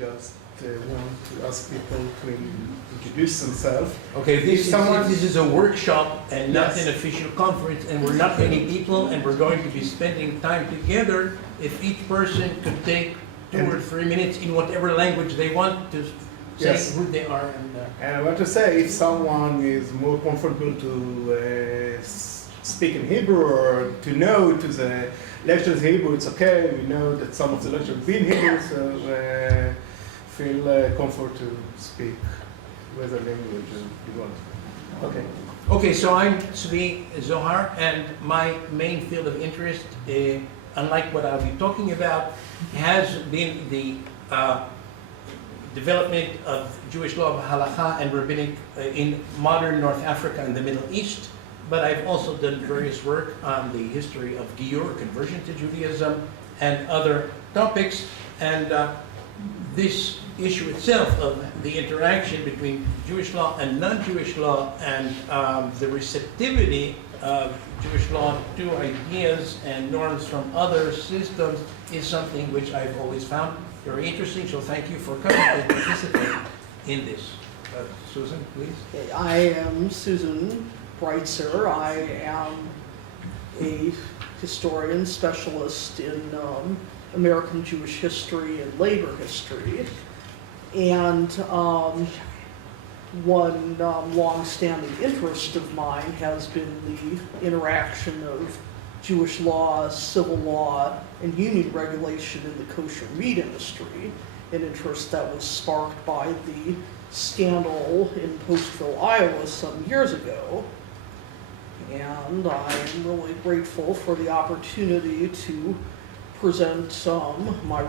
just want to ask people to introduce themselves. Okay, this is a workshop and not an official conference, and we're not many people, and we're going to be spending time together. If each person could take 2 or 3 minutes in whatever language they want to say who they are. And I want to say, if someone is more comfortable to speak in Hebrew or to know to the lectures in Hebrew, it's okay. We know that some of the lectures will be in Hebrew, so feel comfort to speak whatever language you want. Okay. Okay, so I'm Zvi Zohar, and my main field of interest, unlike what I'll be talking about, has been the development of Jewish law of halakha and rabbinic in modern North Africa and the Middle East. But I've also done various work on the history of Giyur, conversion to Judaism, and other topics. And this issue itself of the interaction between Jewish law and non-Jewish law, and the receptivity of Jewish law to ideas and norms from other systems is something which I've always found very interesting. So thank you for coming and participating in this. Susan, please. I am Susan Breitzer. I am a historian specialist in American Jewish history and labor history. And one long-standing interest of mine has been the interaction of Jewish law, civil law, and union regulation in the kosher meat industry, an interest that was sparked by the scandal in Postville, Iowa some years ago. And I am really grateful for the opportunity to present my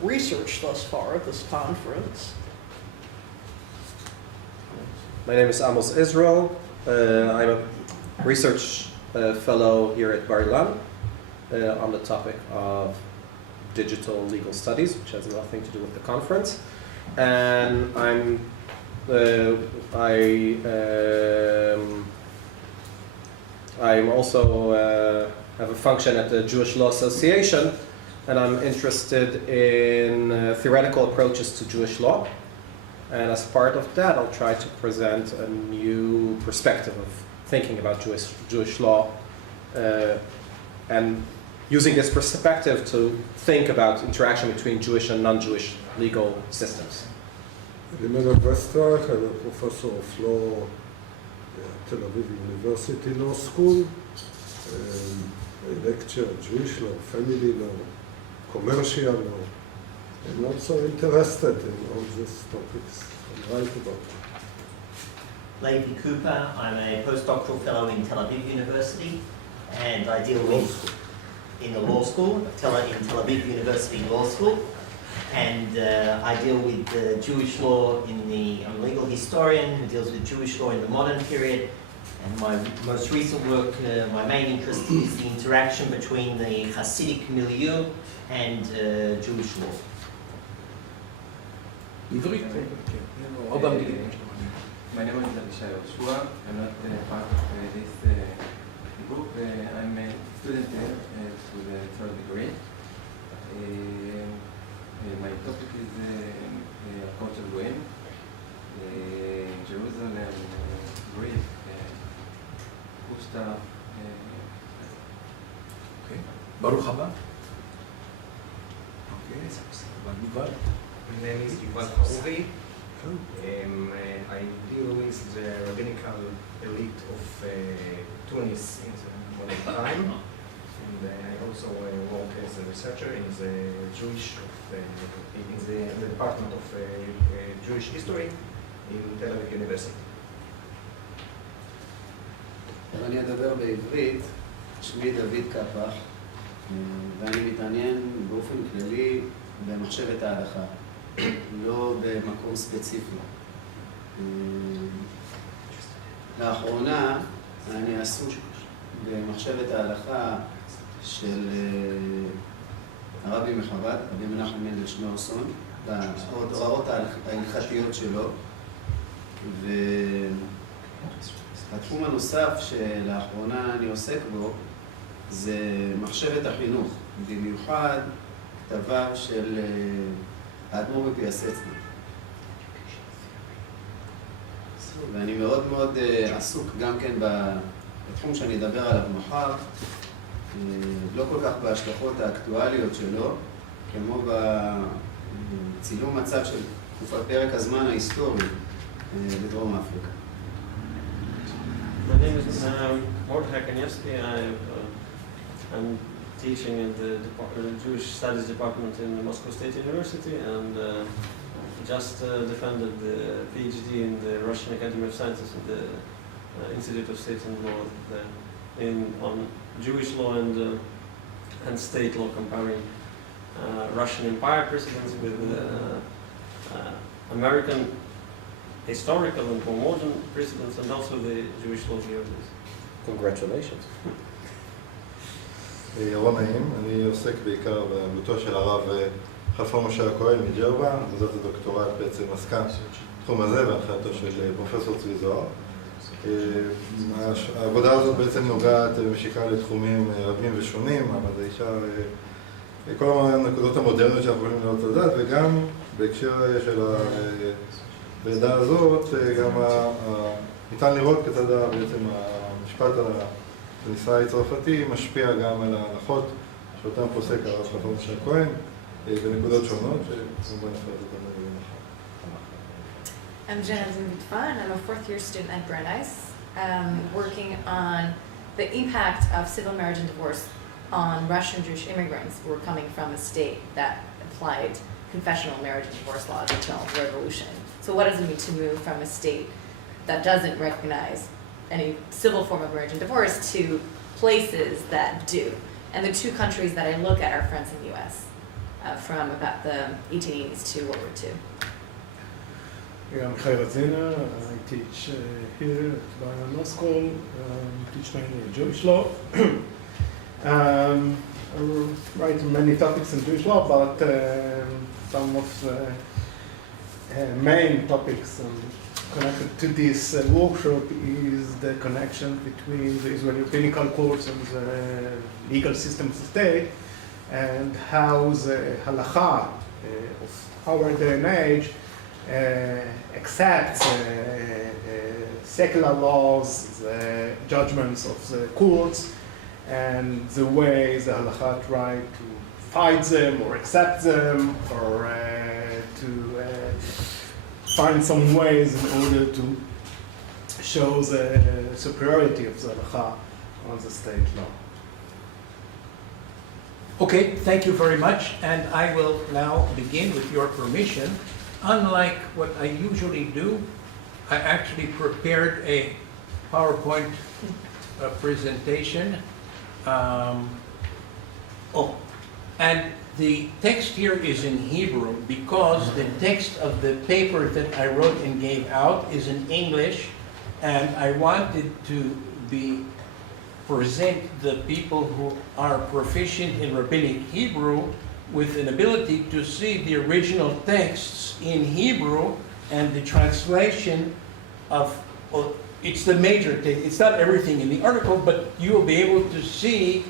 research thus far at this conference. My name is Amos Israel. I'm a research fellow here at Bar Ilan on the topic of digital legal studies, which has nothing to do with the conference. And I'm also have a function at the Jewish Law Association, and I'm interested in theoretical approaches to Jewish law. And as part of that, I'll try to present a new perspective of thinking about Jewish law, and using this perspective to think about interaction between Jewish and non-Jewish legal systems. אני מלווסטרח, אני פרופסור of law at Tel Aviv University Law School. I lecture Jewish law, family law, commercial law. I'm also interested in all these topics and write about them. Levi Cooper, I'm a postdoctoral fellow in Tel Aviv University, and I deal with in the law school, in Tel Aviv University Law School, and I deal with Jewish law I'm a legal historian who deals with Jewish law in the modern period, and my most recent work, my main interest is the interaction between the Hasidic milieu and Jewish law. My name is Avishai Yoshua. I'm not part of this group. I'm a student here to the third degree. My topic is culture Goyim, Jerusalem, Greece, Kushta. Okay. Baruch haba. Okay. My name is Yuval Haruvi. I deal with the rabbinical elite of Tunis in the modern time, and I also work as a researcher in the in the department of Jewish history in Tel Aviv University. אני אדבר בעברית, שמי דוד קפח, ואני מתעניין באופן כללי במחשבת ההלכה. לא במקום ספציפי. לאחרונה אני עסוק במחשבת ההלכה של הרבי מחב"ד, רבי מנחם מנדל שניאורסון, בהוראות ההלכתיות שלו. והתחום הנוסף שלאחרונה אני עוסק בו זה מחשבת החינוך, במיוחד כתביו של האדמו"ר מפייסצנה. ואני מאוד מאוד עסוק גם כן בתחום שאני אדבר עליו מחר, לא כל כך בהשלכות האקטואליות שלו, כמו בצילום מצב של תקופת פרק הזמן ההיסטורי בדרום אפריקה. My name is Mordechai Kanievsky. I'm teaching in the Jewish Studies Department in the Moscow State University, and just defended the PhD in the Russian Academy of Sciences in the Institute of State and Law on Jewish law and state law, comparing Russian Empire precedents with American historical and more modern precedents, and also the Jewish law here. Congratulations. ירון נעים, אני עוסק בעיקר בעבודתו של הרב חלפון משה הכהן מג'רבה, עבודת הדוקטורט בעצם עסקה בתחום הזה והנחייתו של פרופסור צבי זוהר. העבודה הזאת בעצם נוגעת ומשיקה לתחומים רבים ושונים, המדעישה, כל הנקודות המודרניות שאנחנו יכולים לראות על הדעת, וגם בהקשר של הוועדה הזאת, גם ניתן לראות כיצד בעצם המשפט הניסראי צרפתי משפיע גם על ההלכות שאותם פוסק הרב חלפון משה הכהן בנקודות שונות, שכמובן נפרט אותם מחר. I'm Jenna Zimbitfa, and I'm a fourth-year student at Brandeis, working on the impact of civil marriage and divorce on Russian Jewish immigrants who were coming from a state that applied confessional marriage and divorce laws until the revolution. So what does it mean to move from a state that doesn't recognize any civil form of marriage and divorce to places that do? And the two countries that I look at are France and US, from about the 1880s to World War II. I'm Michael Razina. I teach here at Bar Law School, teach mainly Jewish law. I write on many topics in Jewish law, but some of the main topics connected to this workshop is the connection between the Israeli rabbinical courts and the legal system of the state, and how the halacha of our day and age accepts secular laws, the judgments of the courts, and the way the halacha try to fight them or accept them, or to find some ways in order to show the superiority of the halacha on the state law. Okay, thank you very much, and I will now begin with your permission. Unlike what I usually do, I actually prepared a PowerPoint presentation. And the text here is in Hebrew because the text of the paper that I wrote and gave out is in English, and I wanted to present the people who are proficient in rabbinic Hebrew with an ability to see the original texts in Hebrew and the translation of, well, it's the major thing. It's not everything in the article, but you will be able to see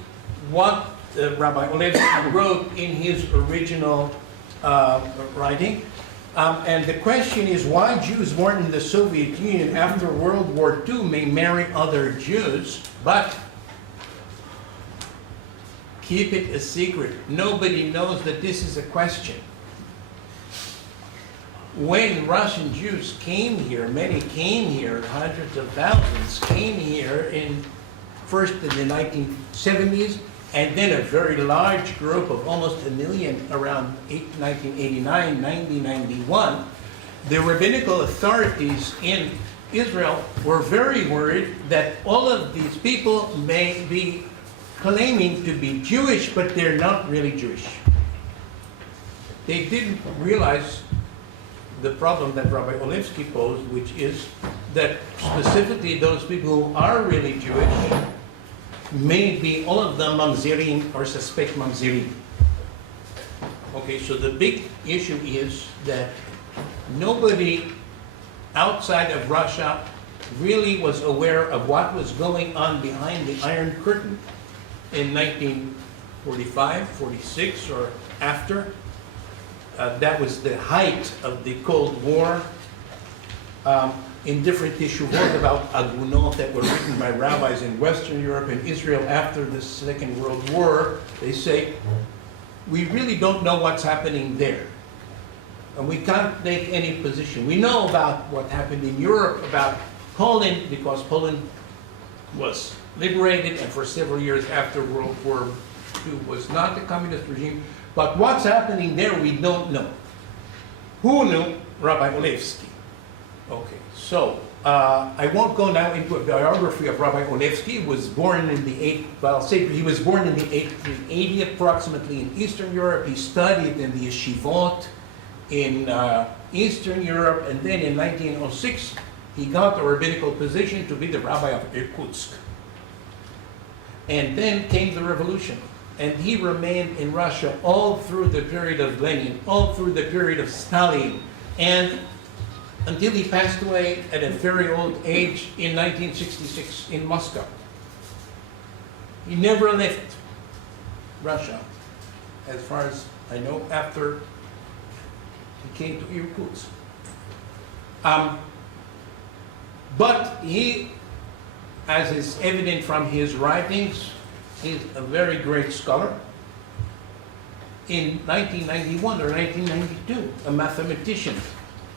what Rabbi Olevsky wrote in his original writing. And the question is why Jews born in the Soviet Union after World War II may marry other Jews, but keep it a secret. Nobody knows that this is a question. When Russian Jews came here, many came here, hundreds of thousands came here first in the 1970s, and then a very large group of almost 1 million around 1989, 90, 91. The rabbinical authorities in Israel were very worried that all of these people may be claiming to be Jewish, but they're not really Jewish. They didn't realize the problem that Rabbi Olevsky posed, which is that specifically those people who are really Jewish may be all of them mamzerim or suspect mamzerim. Okay, so the big issue is that nobody outside of Russia really was aware of what was going on behind the Iron Curtain in 1945, 46, or after. that was the height of the Cold War. In different teshuvot about agunot that were written by rabbis in Western Europe and Israel after the Second World War, they say, we really don't know what's happening there. And we can't take any position. We know about what happened in Europe, about Poland, because Poland was liberated, and for several years after World War II was not a communist regime. But what's happening there, we don't know. Who knew? Rabbi Olevsky. Okay, so I won't go now into a biography of Rabbi Olevsky. He was born in the he was born in the 1880 approximately in Eastern Europe. He studied in the yeshivot in Eastern Europe, and then in 1906 he got a rabbinical position to be the rabbi of Irkutsk. And then came the revolution, and he remained in Russia all through the period of Lenin, all through the period of Stalin, and until he passed away at a very old age in 1966 in Moscow. He never left Russia, as far as I know, after he came to Irkutsk. But he, as is evident from his writings, is a very great scholar. In 1991 or 1992, a mathematician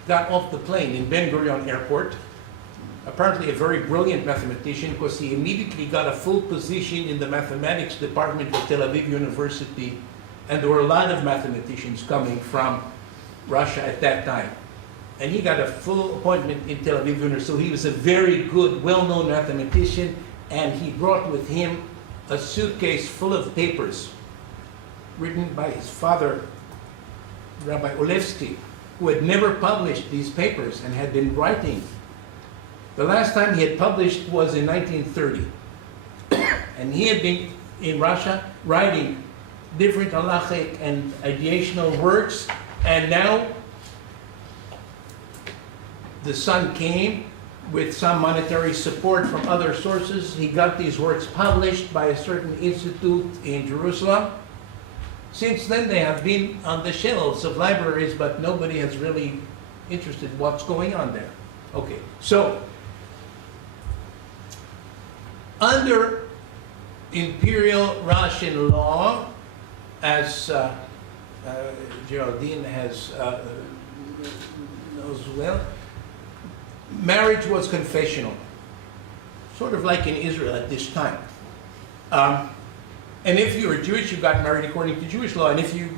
got off the plane in Ben Gurion Airport, apparently a very brilliant mathematician, because he immediately got a full position in the mathematics department of Tel Aviv University, and there were a lot of mathematicians coming from Russia at that time. And he got a full appointment in Tel Aviv University, so he was a very good, well-known mathematician, and he brought with him a suitcase full of papers written by his father, Rabbi Olevsky, who had never published these papers and had been writing. The last time he had published was in 1930. And he had been in Russia writing different halachic and ideational works, and now the son came with some monetary support from other sources. He got these works published by a certain institute in Jerusalem. Since then, they have been on the shelves of libraries, but nobody has really interested in what's going on there. Okay, so under imperial Russian law, as Geraldine has knows well, marriage was confessional, sort of like in Israel at this time. And if you were Jewish, you got married according to Jewish law. And if you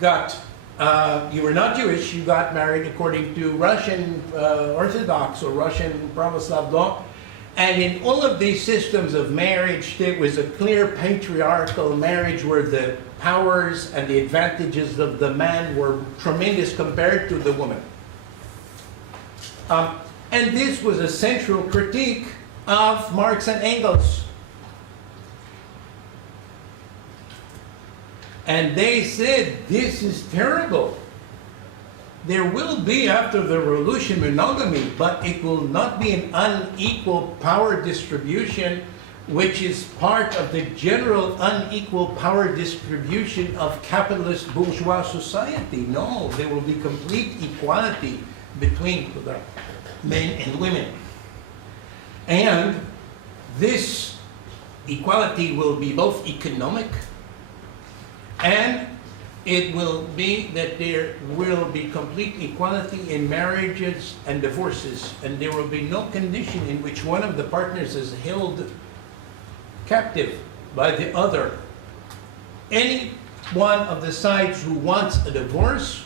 were not Jewish, you got married according to Russian Orthodox or Russian Pravoslav law. And in all of these systems of marriage, there was a clear patriarchal marriage where the powers and the advantages of the man were tremendous compared to the woman. And this was a central critique of Marx and Engels. And they said, this is terrible. There will be, after the revolution, monogamy, but it will not be an unequal power distribution, which is part of the general unequal power distribution of capitalist bourgeois society. No, there will be complete equality between the men and women. And this equality will be both economic, and it will be that there will be complete equality in marriages and divorces, and there will be no condition in which one of the partners is held captive by the other. Any one of the sides who wants a divorce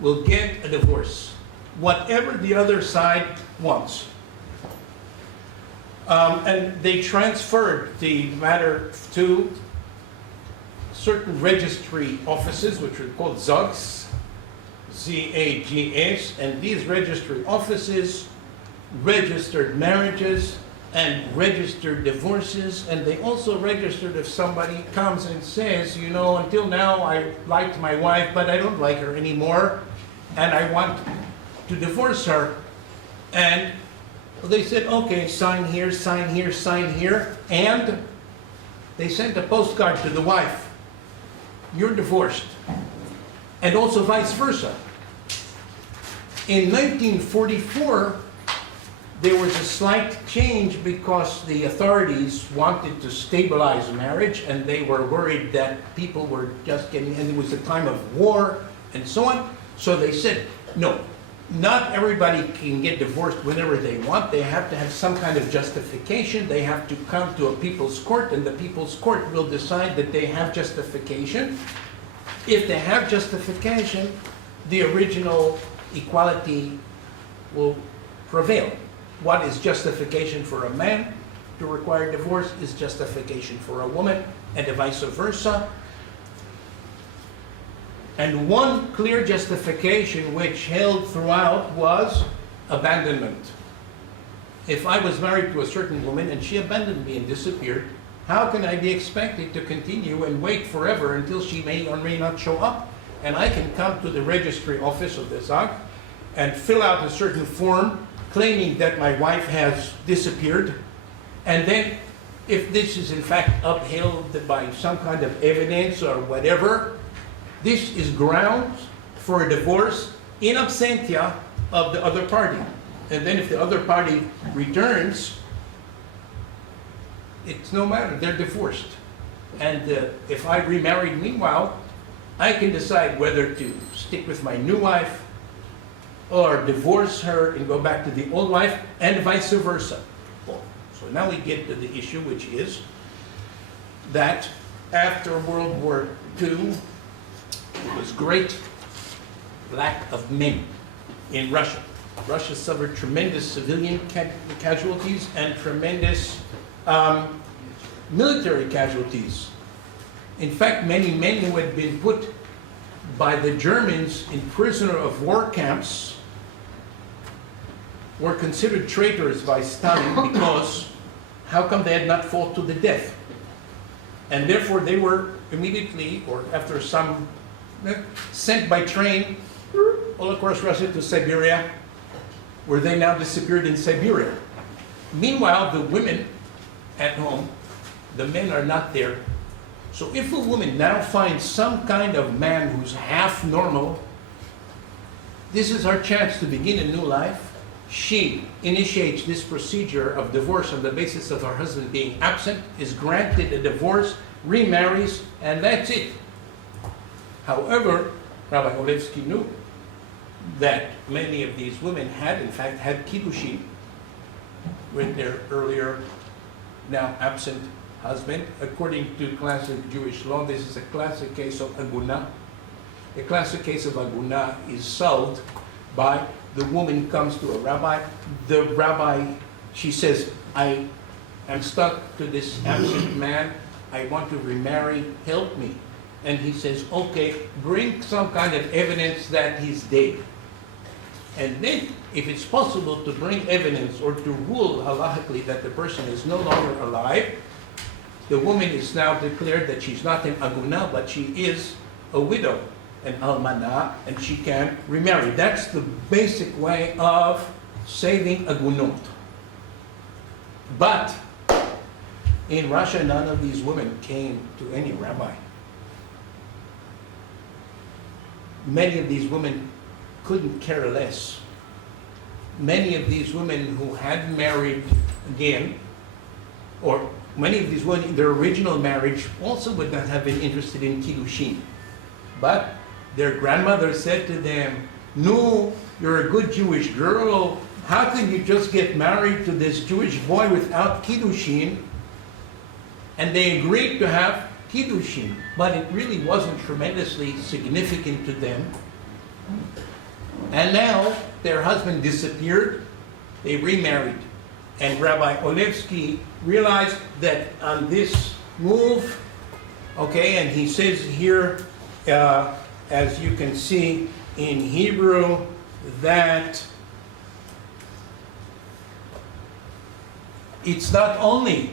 will get a divorce, whatever the other side wants. And they transferred the matter to certain registry offices, which are called ZAGS, Z-A-G-S, and these registry offices registered marriages and registered divorces, and they also registered if somebody comes and says, you know, until now I liked my wife, but I don't like her anymore, and I want to divorce her. And they said, okay, sign here, sign here, sign here, and they sent a postcard to the wife. You're divorced. And also vice versa. In 1944, there was a slight change because the authorities wanted to stabilize marriage, and they were worried that people were just getting, and it was a time of war and so on. So they said, no, not everybody can get divorced whenever they want. They have to have some kind of justification. They have to come to a people's court, and the people's court will decide that they have justification. If they have justification, the original equality will prevail. What is justification for a man to require divorce is justification for a woman, and vice versa. And one clear justification which held throughout was abandonment. If I was married to a certain woman and she abandoned me and disappeared, how can I be expected to continue and wait forever until she may or may not show up? And I can come to the registry office of the Zag and fill out a certain form claiming that my wife has disappeared. And then if this is in fact upheld by some kind of evidence or whatever, this is grounds for a divorce in absentia of the other party. And then if the other party returns, it's no matter, they're divorced. And if I remarried meanwhile, I can decide whether to stick with my new wife or divorce her and go back to the old wife, and vice versa. So now we get to the issue, which is that after World War II, it was great lack of men in Russia. Russia suffered tremendous civilian casualties and tremendous military casualties. In fact, many men who had been put by the Germans in prisoner of war camps were considered traitors by Stalin because how come they had not fought to the death? And therefore they were immediately, or after some, sent by train all across Russia to Siberia, where they now disappeared in Siberia. Meanwhile, the women at home, the men are not there. So if a woman now finds some kind of man who's half normal, this is her chance to begin a new life. She initiates this procedure of divorce on the basis of her husband being absent, is granted a divorce, remarries, and that's it. However, Rabbi Olevsky knew that many of these women had, in fact, had kiddushin with their earlier, now absent husband. According to classic Jewish law, this is a classic case of aguna. The classic case of aguna is solved by the woman comes to a rabbi. The rabbi, she says, I am stuck to this absent man. I want to remarry. Help me. And he says, okay, bring some kind of evidence that he's dead. And then, if it's possible to bring evidence or to rule halachically that the person is no longer alive, the woman is now declared that she's not an aguna, but she is a widow, an almana, and she can remarry. That's the basic way of saving agunot. But in Russia, none of these women came to any rabbi. Many of these women couldn't care less. Many of these women who had married again, or many of these women in their original marriage also would not have been interested in kiddushin. But their grandmother said to them, no, you're a good Jewish girl. How can you just get married to this Jewish boy without kiddushin? And they agreed to have kiddushin, but it really wasn't tremendously significant to them. And now their husband disappeared, they remarried. And Rabbi Olevsky realized that on this move, okay, and he says here, as you can see in Hebrew, that it's not only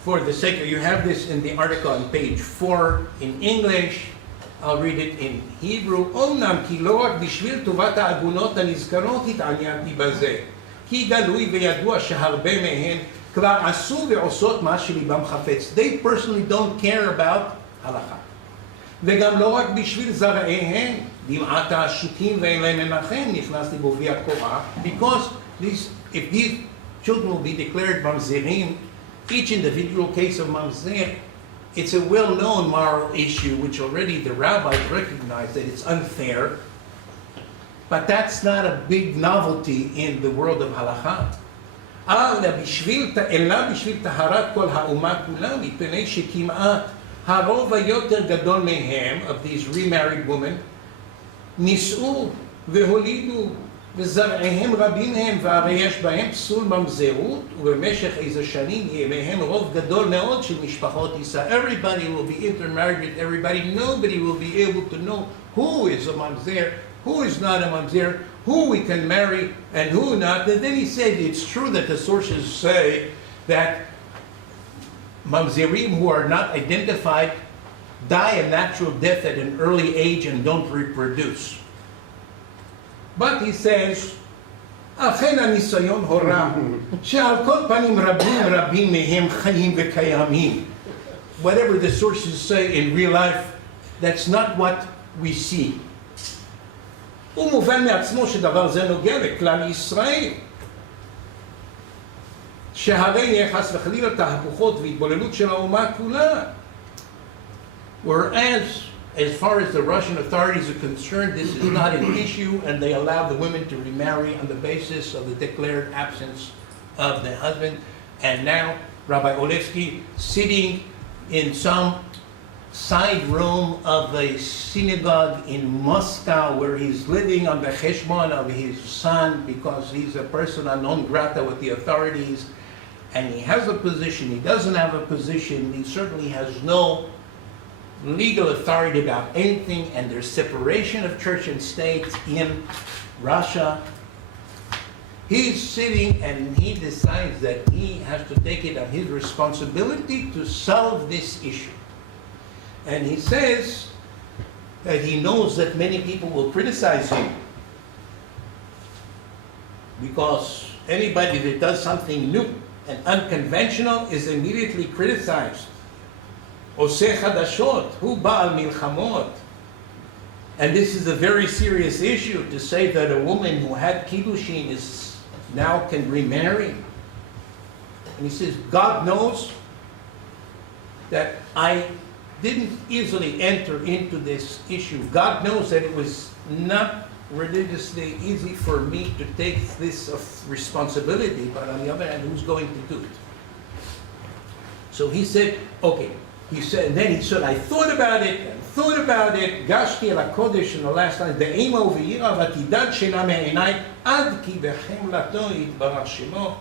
for the sake of, you have this in the article on page 4 in English, I'll read it in Hebrew. אומנם כי לא רק בשביל טובת העגונות הנזכרות התעניינתי בזה, כי גלוי וידוע שהרבה מהן כבר עשו ועושות מה שליבם חפץ. They personally don't care about הלכה. וגם לא רק בשביל זרעיהן, דמעת העשוקים ואין להם מנחם, נכנסתי בעובי הקורה, because if these children will be declared mamzerim, each individual case of mamzer, it's a well-known moral issue which already the rabbis recognize that it's unfair, but that's not a big novelty in the world of halakha. אלא בשביל טהרת כל האומה כולה, מפני שכמעט הרוב היותר גדול מהם, of these remarried women, נישאו והולידו וזרעיהם רבים הם, והרי יש בהם פסול ממזרות, ובמשך איזה שנים יהיה מהם רוב גדול מאוד של משפחות ישראל. Everybody will be intermarried with everybody. Nobody will be able to know who is a mamzer, who is not a mamzer, who we can marry and who not. And then he said it's true that the sources say that mamzerim who are not identified die a natural death at an early age and don't reproduce. But he says, אכן הניסיון הורה, שעל כל פנים רבים מהם חיים וקיימים. Whatever the sources say in real life, that's not what we see. ומובן מעצמו שדבר זה נוגע לכלל ישראל. שהרי יהיה חס וחלילה תהפוכות והתבוללות של האומה כולה. Whereas, as far as the Russian authorities are concerned, this is not an issue, and they allow the women to remarry on the basis of the declared absence of the husband. And now, Rabbi Olevsky, sitting in some side room of a synagogue in Moscow, where he's living on the cheshbon of his son, because he's a persona non grata with the authorities, and he has a position, he doesn't have a position, he certainly has no legal authority about anything, and there's separation of church and state in Russia. He's sitting and he decides that he has to take it on his responsibility to solve this issue. And he says that he knows that many people will criticize him, because anybody that does something new and unconventional is immediately criticized. עושה חדשות, הוא בעל מלחמות. And this is a very serious issue, to say that a woman who had kiddushin is now can remarry. And he says, God knows that I didn't easily enter into this issue. God knows that it was not religiously easy for me to take this responsibility, but on the other hand, who's going to do it? So he said, okay. He said, and then he said, I thought about it, גשתי אל הקודש in the last line, דאימה ובעירה ותידד שינה מעיניי, עד כי בחמלתו יתברך שמו.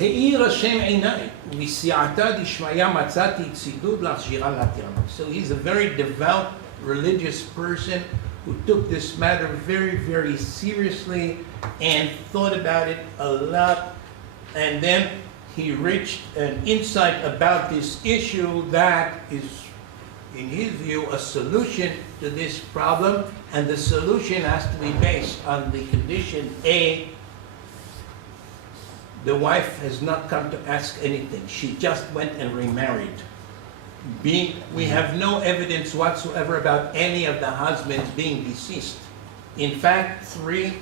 האיר השם עיניי, ובסייעתא דשמיא מצאתי צידוד להכשירה להתירם. So he's a very devout, religious person who took this matter very, very seriously and thought about it a lot, and then he reached an insight about this issue that is, in his view, a solution to this problem, and the solution has to be based on the condition A, the wife has not come to ask anything. She just went and remarried. B, we have no evidence whatsoever about any of the husbands being deceased. In fact, 3,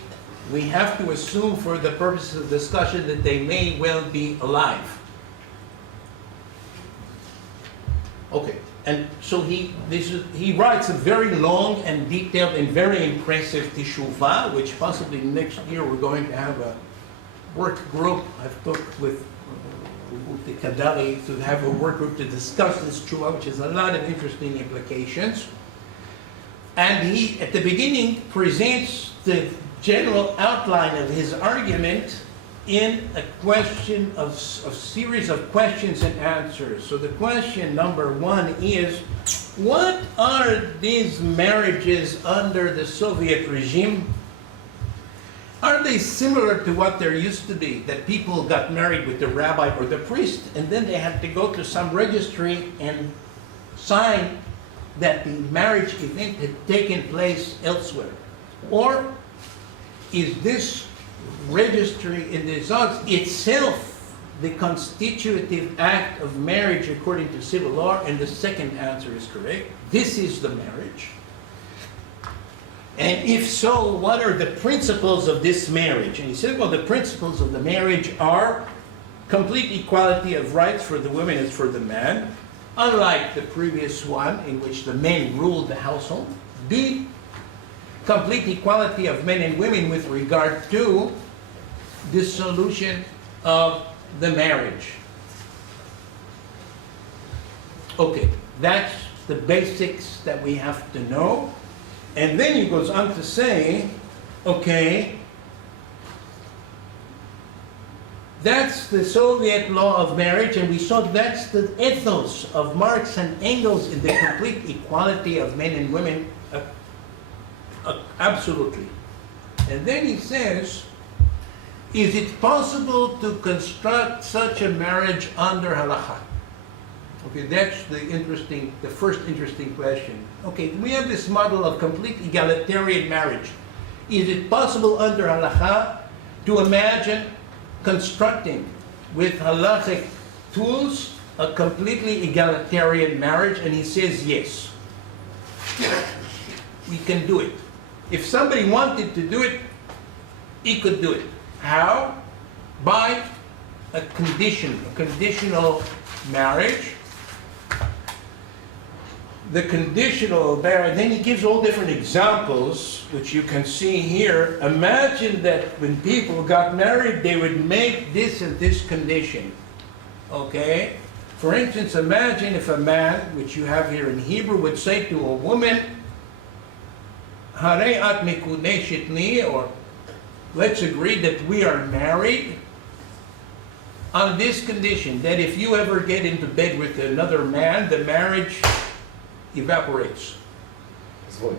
we have to assume for the purposes of discussion that they may well be alive. Okay, and so he writes a very long and detailed and very impressive teshuvah, which possibly next year we're going to have a work group. I've talked with the Kadari to have a work group to discuss this teshuvah, which has a lot of interesting implications. And he, at the beginning, presents the general outline of his argument in a question of a series of questions and answers. So the question number 1 is, what are these marriages under the Soviet regime? Are they similar to what there used to be, that people got married with the rabbi or the priest, and then they had to go to some registry and sign that the marriage event had taken place elsewhere? Or is this registry in the Zog itself the constitutive act of marriage according to civil law? And the second answer is correct. This is the marriage. And if so, what are the principles of this marriage? And he said, well, the principles of the marriage are complete equality of rights for the women as for the man, unlike the previous one in which the men ruled the household. B, complete equality of men and women with regard to dissolution of the marriage. Okay, that's the basics that we have to know. And then he goes on to say, okay, that's the Soviet law of marriage, and we saw that's the ethos of Marx and Engels in the complete equality of men and women, absolutely. And then he says, is it possible to construct such a marriage under halakha? Okay, that's the first interesting question. Okay, we have this model of complete egalitarian marriage. Is it possible under halakha to imagine constructing with halakhic tools a completely egalitarian marriage? And he says yes. We can do it. If somebody wanted to do it, he could do it. How? By a conditional marriage. The conditional marriage, then he gives all different examples, which you can see here. Imagine that when people got married, they would make this and this condition. Okay? For instance, imagine if a man, which you have here in Hebrew, would say to a woman, Harei at mikudeshet ni, or let's agree that we are married on this condition, that if you ever get into bed with another man, the marriage evaporates. It's void.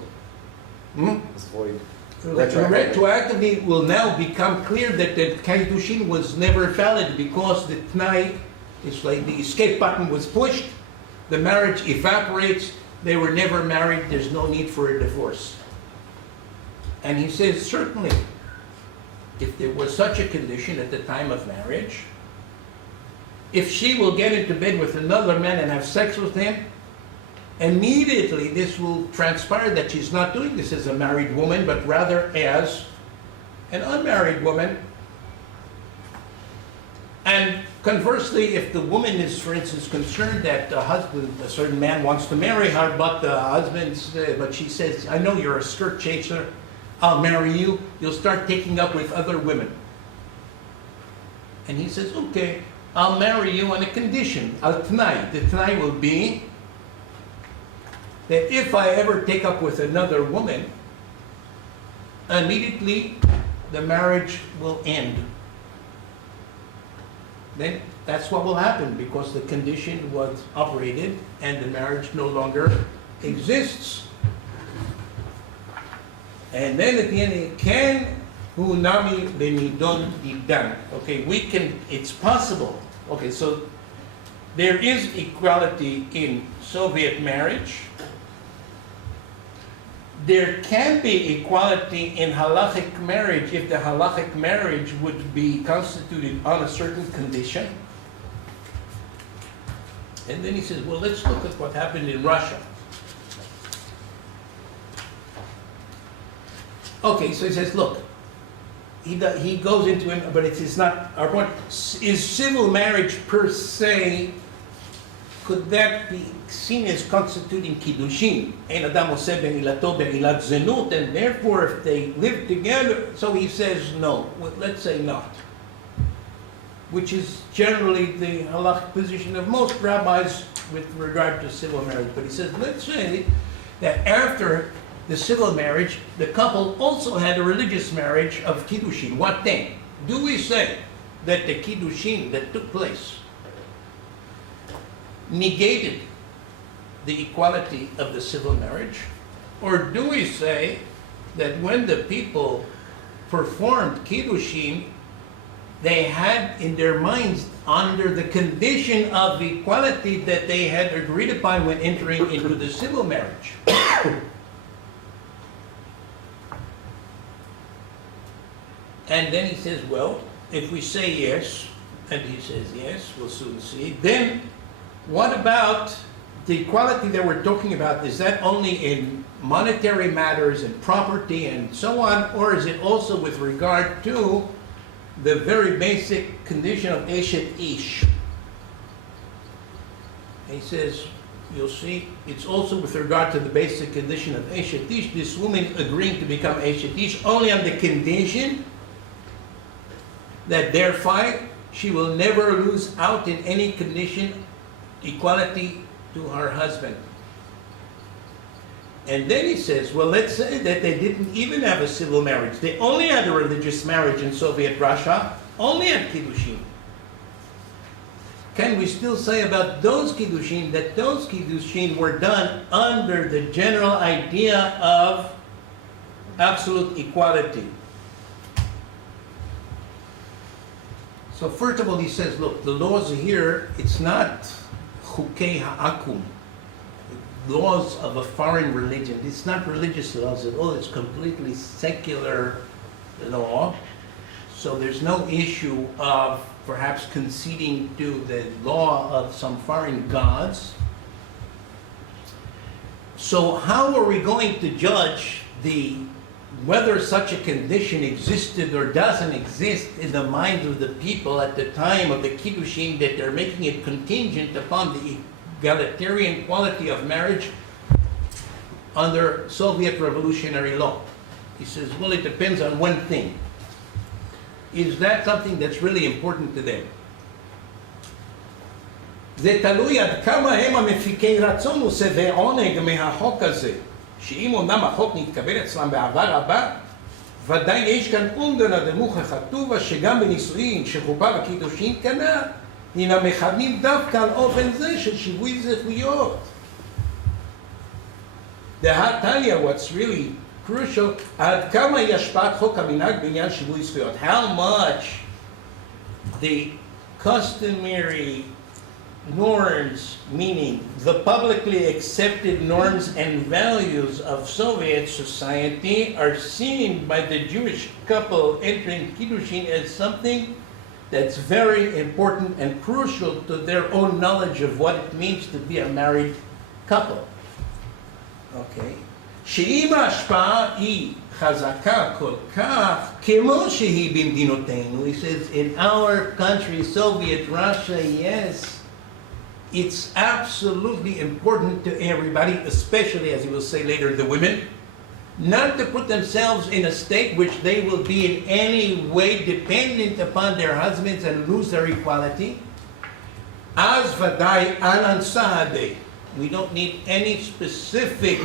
Hmm? It's void. Retroactively, will now become clear that the Kiddushin was never valid because the Tnai, it's like the escape button was pushed, the marriage evaporates, they were never married, there's no need for a divorce. And he says, certainly, if there was such a condition at the time of marriage, if she will get into bed with another man and have sex with him, immediately this will transpire that she's not doing this as a married woman, but rather as an unmarried woman. And conversely, if the woman is, for instance, concerned that a certain man wants to marry her, but the but she says, I know you're a skirt chaser, I'll marry you, you'll start taking up with other women. And he says, okay, I'll marry you on a condition, al-tnai. The tnai will be that if I ever take up with another woman, immediately the marriage will end. Then that's what will happen because the condition was operated and the marriage no longer exists. And then at the end, it can hunami benidon didan. Okay, it's possible. Okay, so there is equality in Soviet marriage. There can be equality in halachic marriage if the halachic marriage would be constituted on a certain condition. And then he says, well, let's look at what happened in Russia. Okay, so he says, look, he goes into it, but it is not our point. Is civil marriage per se, could that be seen as constituting kiddushin? Ein adam oseh be'ilato be'ilat zenut, and therefore if they live together, so he says no. Well, let's say not. Which is generally the halachic position of most rabbis with regard to civil marriage. But he says, let's say that after the civil marriage, the couple also had a religious marriage of kiddushin. What then? Do we say that the kiddushin that took place negated the equality of the civil marriage? Or do we say that when the people performed kiddushin, they had in their minds under the condition of equality that they had agreed upon when entering into the civil marriage? And then he says, well, if we say yes, and he says yes, we'll soon see, then what about the equality that we're talking about, is that only in monetary matters and property and so on, or is it also with regard to the very basic condition of Eshet Ish? He says, you'll see, it's also with regard to the basic condition of Eshet Ish, this woman agreeing to become Eshet Ish only on the condition that thereby she will never lose out in any condition equality to her husband. And then he says, well, let's say that they didn't even have a civil marriage. They only had a religious marriage in Soviet Russia, only had Kiddushin. Can we still say about those Kiddushin that those Kiddushin were done under the general idea of absolute equality? So first of all, he says, look, the laws here, it's not chukei ha'akum, laws of a foreign religion. It's not religious laws at all. It's completely secular law. So there's no issue of perhaps conceding to the law of some foreign gods. So how are we going to judge whether such a condition existed or doesn't exist in the minds of the people at the time of the Kiddushin, that they're making it contingent upon the egalitarian quality of marriage under Soviet revolutionary law? He says, well, it depends on one thing. Is that something that's really important to them? זה תלוי עד כמה הם המפיקי רצון ושבעי עונג מהחוק הזה. שאם אומנם החוק נתקבל אצלם בעבר רבה, ודאי יש כאן אומדנה דמוך הכתובה שגם בנישואין שחופה וקידושין כנ"ל, הנה מכוונים דווקא על אופן זה של שיווי זכויות. דהתניא, what's really crucial, עד כמה היא השפעת חוק המנהג בעניין שיווי זכויות. How much the customary norms, meaning the publicly accepted norms and values of Soviet society, are seen by the Jewish couple entering Kiddushin as something that's very important and crucial to their own knowledge of what it means to be a married couple. Okay. שאם ההשפעה היא חזקה כל כך כמו שהיא במדינותינו, he says, in our country, Soviet Russia, yes, it's absolutely important to everybody, especially, as he will say later, the women, not to put themselves in a state which they will be in any way dependent upon their husbands and lose their equality. Az vadai anan saade. We don't need any specific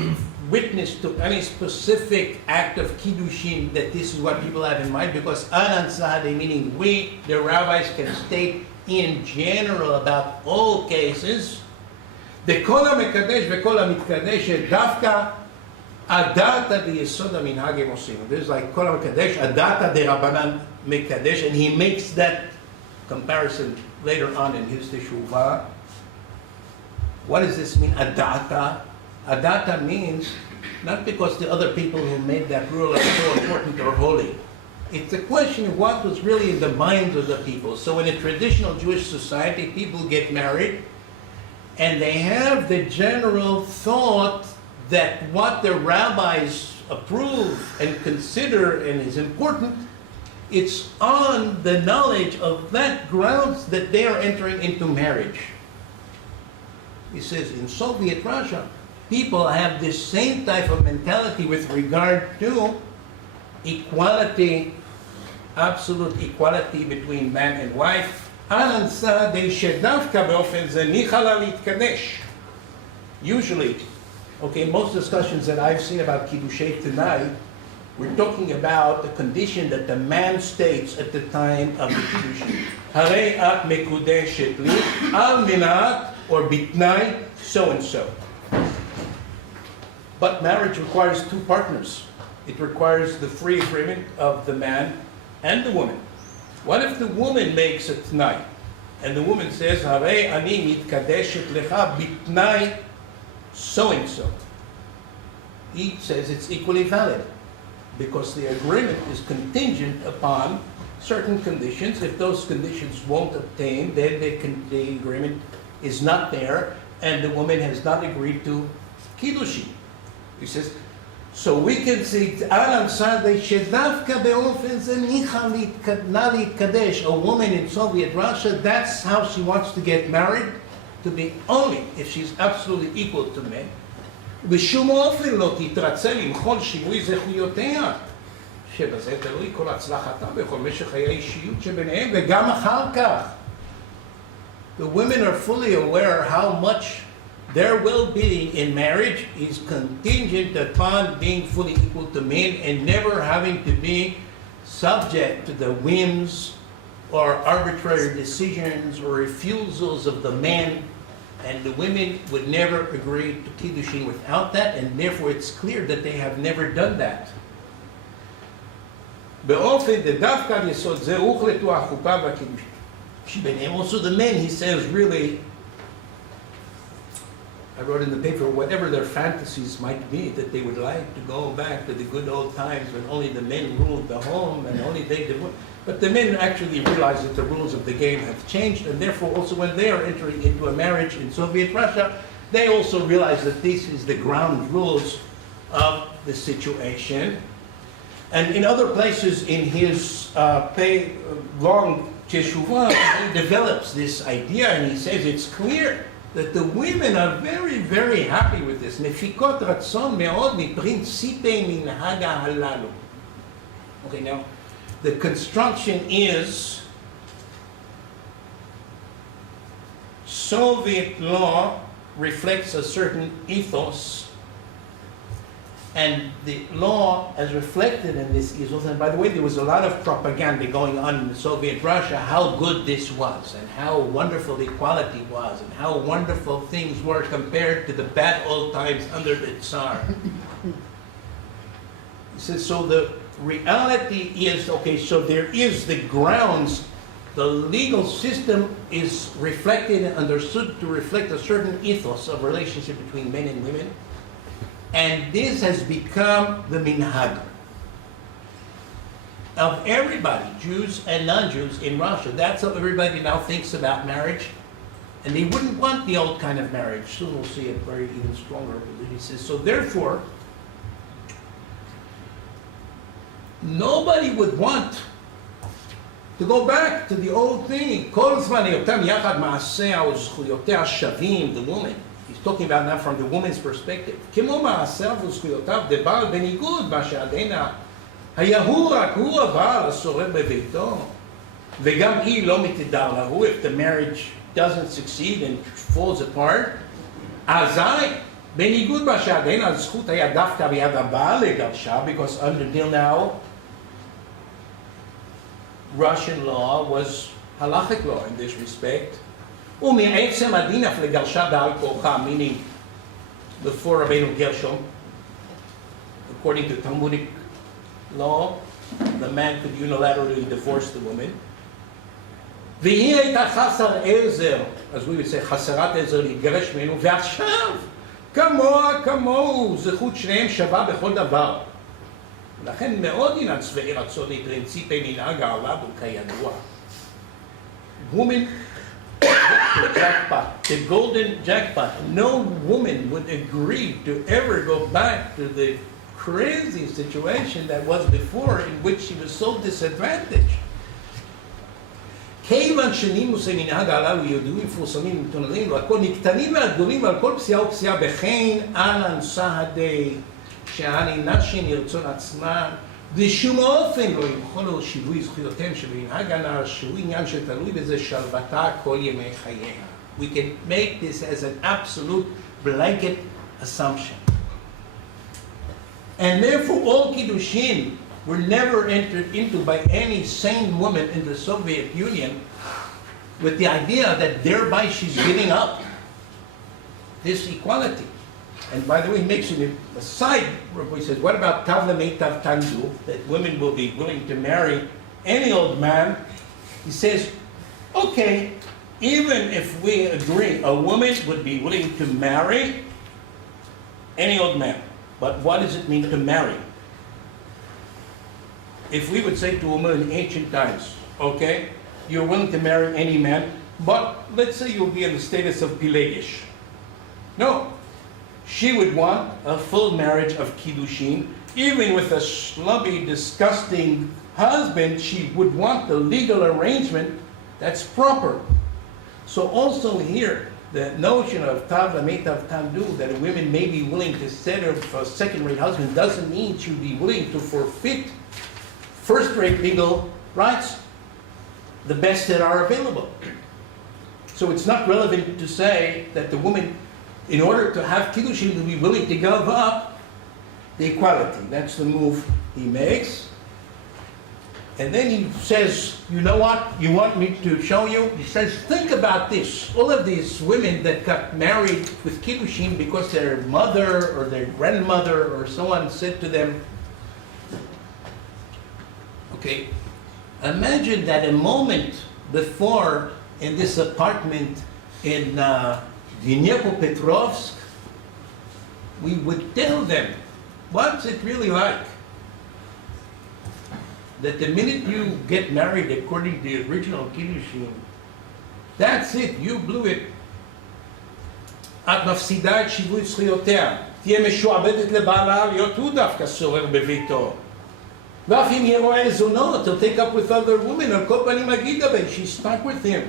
witness to any specific act of Kiddushin that this is what people have in mind, because anan saade, meaning we, the rabbis, can state in general about all cases, בכל המקדש וכל המתקדש דווקא הדתא ביסוד המנהג הם עושים. There's like כל המקדש, הדתא דרבנן מקדש, and he makes that comparison later on in his Teshuvah. What does this mean, adata? Adata means not because the other people who made that rule are so important or holy. It's a question of what was really in the minds of the people. So in a traditional Jewish society, people get married, and they have the general thought that what the rabbis approve and consider and is important, it's on the knowledge of that grounds that they are entering into marriage. He says in Soviet Russia, people have this same type of mentality with regard to equality, absolute equality between man and wife. Usually, okay, most discussions that I've seen about Kiddushay tonight, we're talking about the condition that the man states at the time of the Kiddushin. Harei at mekudeshet li, al minat, or bitnai, so and so. But marriage requires two partners. It requires the free agreement of the man and the woman. What if the woman makes a t'nai, and the woman says, Harei ani mitkadeshet lecha bitnai, so and so? He says it's equally valid, because the agreement is contingent upon certain conditions. If those conditions won't obtain, then the agreement is not there, and the woman has not agreed to kiddushin. He says, so we can say, Alan Sade, שדווקא באופן זה ניחא נא להתקדש. A woman in Soviet Russia, that's how she wants to get married, to be only if she's absolutely equal to men. בשום אופן לא תתרצה למחול שיווי זכויותיה, שבזה תלוי כל הצלחתה בכל משך חיי האישיות שביניהם, וגם אחר כך. The women are fully aware how much their well-being in marriage is contingent upon being fully equal to men and never having to be subject to the whims or arbitrary decisions or refusals of the men. And the women would never agree to kiddushin without that, and therefore it's clear that they have never done that. באופן דווקא על יסוד זה הוחלטו החופה והקידושין. שביניהם also the men, he says, really, I wrote in the paper, whatever their fantasies might be, that they would like to go back to the good old times when only the men ruled the home and only they did. But the men actually realize that the rules of the game have changed, and therefore also when they are entering into a marriage in Soviet Russia, they also realize that this is the ground rules of the situation. And in other places in his long teshuvah, he develops this idea, and he says it's clear that the women are very, very happy with this. מפיקות רצון מאוד מפרינציפי מנהג הללו. Okay, now, the construction is Soviet law reflects a certain ethos, and the law as reflected in this ethos, and by the way, there was a lot of propaganda going on in Soviet Russia, how good this was, and how wonderful equality was, and how wonderful things were compared to the bad old times under the Tsar. He says, so the reality is, okay, so there is the grounds, the legal system is reflected and understood to reflect a certain ethos of relationship between men and women. And this has become the minhag of everybody, Jews and non-Jews in Russia. That's how everybody now thinks about marriage. And they wouldn't want the old kind of marriage. Soon we'll see a very even stronger. He says, so therefore, nobody would want to go back to the old thing. כל זמן היותם יחד מעשיה וזכויותיה שווים, the woman. He's talking about now from the woman's perspective. כמו מעשיו וזכויותיו דבעל בניגוד מה שעדינה היה הוא רק הוא הבעל השורד בביתו וגם היא לא מתדר לה. If the marriage doesn't succeed and falls apart, אזי בניגוד מה שעדינה הזכות היה דווקא ביד הבעל לגרשה, because until now Russian law was halachic law in this respect. ומעצם הדין אף לגרשה בעל כורחה, meaning before Rabbeinu Gershom, according to Talmudic law, the man could unilaterally divorce the woman. והיא הייתה חסר עזר, as we would say, חסרת עזר להתגרש ממנו, ועכשיו כמוהו, זכות שניהם שווה בכל דבר. ולכן מאוד אינן שבעי רצון מפרינציפי מנהג העולם וכידוע. Woman, the jackpot, the golden jackpot. No woman would agree to ever go back to the crazy situation that was before, in which she was so disadvantaged. כיוון שנימוסי מנהג הללו ידועים מפורסמים ומתוננים, והכל מקטנים והגדולים על כל פסיעה ופסיעה בכן אהלן סהדי שאני נשים ירצון עצמן בשום אופן לא ימחולו שיווי זכויותיהם שבמנהג הנער שהוא עניין שתלוי בזה שלוותה כל ימי חייה. We can make this as an absolute blanket assumption. And therefore all kiddushin were never entered into by any sane woman in the Soviet Union with the idea that thereby she's giving up this equality. And by the way, he makes an aside where he says, what about Tavla Meitav Tandu, that women will be willing to marry any old man? He says, okay, even if we agree a woman would be willing to marry any old man, but what does it mean to marry? If we would say to a woman in ancient times, okay, you're willing to marry any man, but let's say you'll be in the status of Pilegish. No. She would want a full marriage of kiddushin. Even with a schlubby, disgusting husband, she would want the legal arrangement that's proper. So also here, the notion of tav lametav tandu, that a woman may be willing to settle for a second-rate husband, doesn't mean she would be willing to forfeit first-rate legal rights, the best that are available. So it's not relevant to say that the woman, in order to have kiddushin, will be willing to give up the equality. That's the move he makes. And then he says, you know what, you want me to show you? He says, think about this. All of these women that got married with kiddushin because their mother or their grandmother or someone said to them, okay, imagine that a moment before in this apartment in Dnipropetrovsk, we would tell them, what's it really like? That the minute you get married according to the original kiddushin, that's it, you blew it. את מפסידה את שיווי זכויותיה. תהיה משועבדת לבעלה להיות הוא דווקא סורר בביתו. ואף אם יהיה רועה זונות, he'll take up with other women, על כל פנים אגיד בה, she's stuck with him.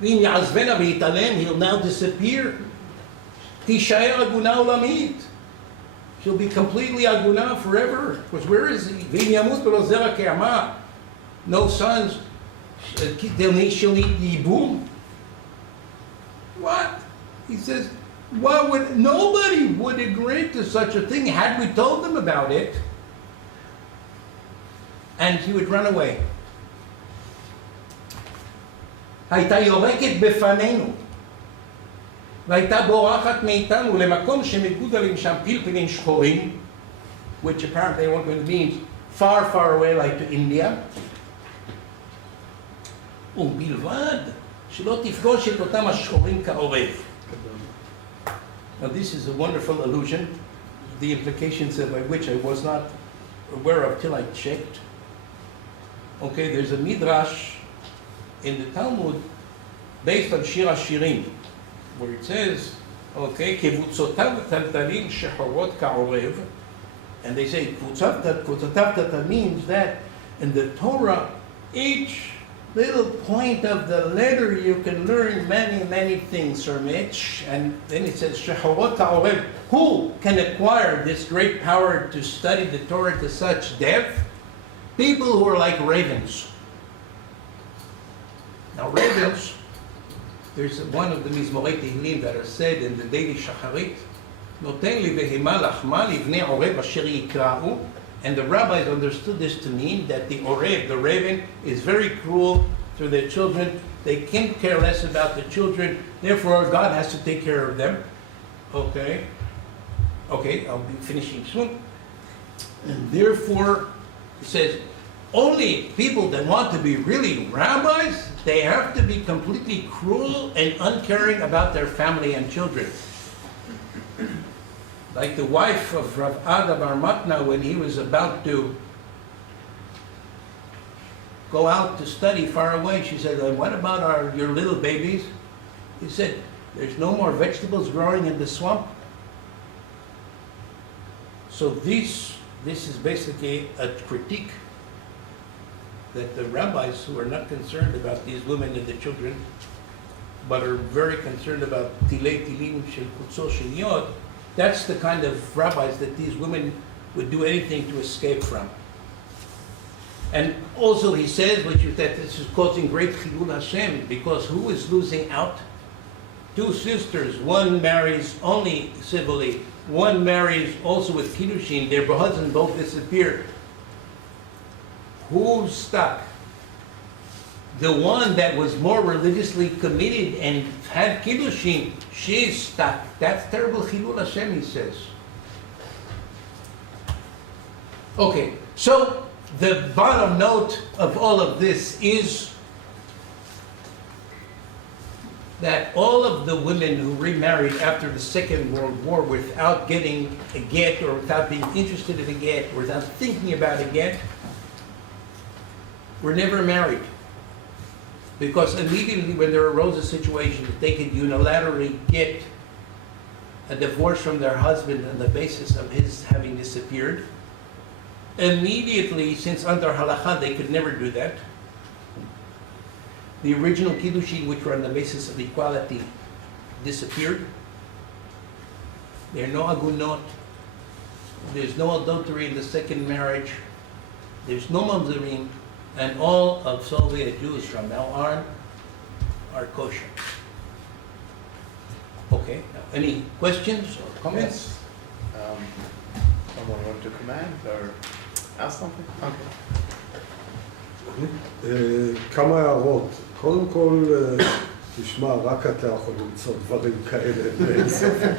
ואם יעזבנה ויתעלם, he'll now disappear. תישאר עגונה עולמית. She'll be completely aguna forever. Because where is he? ואם ימות ולא זרע כעמה, no sons, she'll need ייבום. What? He says, nobody would agree to such a thing had we told them about it. And he would run away. הייתה יורקת בפנינו. והייתה בורחת מאיתנו למקום שמגודלים שם פלפלים שחורים, which apparently what it means far, far away, like to India. ובלבד שלא תפגוש את אותם השחורים כעורב. Now this is a wonderful allusion, the implications of which I was not aware of till I checked. Okay, there's a midrash in the Talmud based on Shir HaShirim, where it says, okay, כבוצותיו טלטלים שחורות כעורב, and they say, כבוצותיו טלטל means that in the Torah, each little point of the letter you can learn many, many things from it. And then it says, שחורות כעורב, who can acquire this great power to study the Torah to such depth? People who are like ravens. Now ravens, there's one of the Mizmorei Tehillim that are said in the daily Shacharit, נותן לבהמה לחמה לבני עורב אשר יקראו, and the rabbis understood this to mean that the orev, the raven, is very cruel to their children. They can't care less about the children, therefore God has to take care of them. Okay, I'll be finishing soon. And therefore, it says, only people that want to be really rabbis, they have to be completely cruel and uncaring about their family and children. Like the wife of Rav Ada Bar Matna, when he was about to go out to study far away, she said, what about your little babies? He said, there's no more vegetables growing in the swamp. So this is basically a critique that the rabbis who are not concerned about these women and the children, but are very concerned about tilei tilim shel kutzos shel yod, that's the kind of rabbis that these women would do anything to escape from. And also he says, that this is causing great chilul Hashem, because who is losing out? Two sisters, one marries only civilly, one marries also with kiddushin, their husbands both disappear. Who's stuck? The one that was more religiously committed and had kiddushin, she's stuck. That's terrible chilul Hashem, he says. Okay, so the bottom note of all of this is that all of the women who remarried after the Second World War without getting a get, or without being interested in a get, or without thinking about a get, were never married. Because immediately when there arose a situation that they could unilaterally get a divorce from their husband on the basis of his having disappeared, immediately, since under halakha they could never do that, the original kiddushin, which were on the basis of equality, disappeared. There are no agunot. There's no adultery in the second marriage. There's no mamzerim, and all of Soviet Jews from now on are kosher. Okay, now, any questions or comments? Someone want to comment or ask something? Okay. כמה הערות. קודם כל, תשמע, רק אתה יכול למצוא דברים כאלה בספר.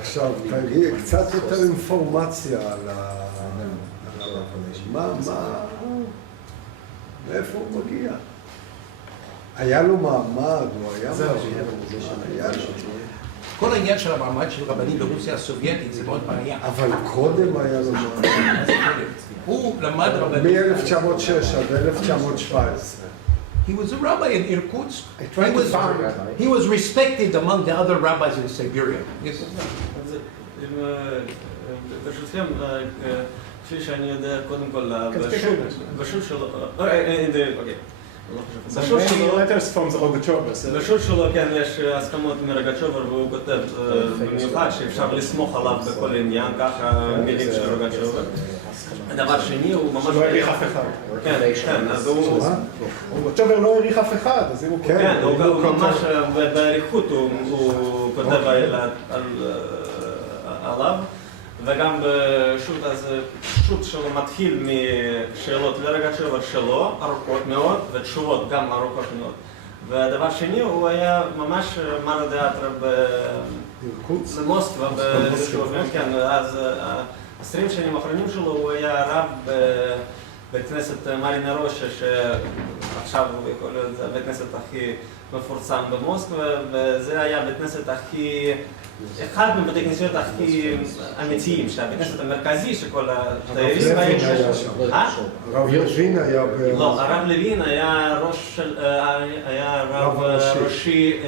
עכשיו, תגיד קצת יותר אינפורמציה על הרבנים. מאיפה הוא מגיע? היה לו מעמד, הוא היה משהו. כל העניין של המעמד של רבנים ברוסיה הסובייטית זה מאוד בעיה. אבל קודם היה לו מעמד. הוא למד רבנים. מ-1906 עד 1917. He was a rabbi in Irkutsk. He was respected among the other rabbis in Siberia. Yes. ברשותכם, כפי שאני יודע, קודם כל, בשול שלו, בשול שלו, כן, יש הסכמות מרגצ'ובר, והוא כותב במיוחד שאפשר לסמוך עליו בכל עניין, ככה מילים של רגצ'ובר. הדבר שני, הוא ממש... לא העריך אף אחד. כן, כן, אז הוא... רגצ'ובר לא העריך אף אחד, אז אם הוא... כן, הוא ממש באריכות הוא כותב עליו, וגם בשו"ת הזה, שו"ת שלו מתחיל משאלות לרגצ'ובר שלו, ארוכות מאוד, ותשובות גם ארוכות מאוד. והדבר שני, הוא היה ממש מר דאטרה במוסקבה, כן, אז 20 שנים האחרונים שלו הוא היה רב בבית כנסת מרינה רושה, שעכשיו הוא יכול להיות הבית כנסת הכי מפורסם במוסקבה, וזה היה בית כנסת הכי... אחד מבתי כנסיות הכי אמיתיים, שהבית כנסת המרכזי שכל התיירים באים שם. הרב לוין היה... לא, הרב לוין היה רב ראשי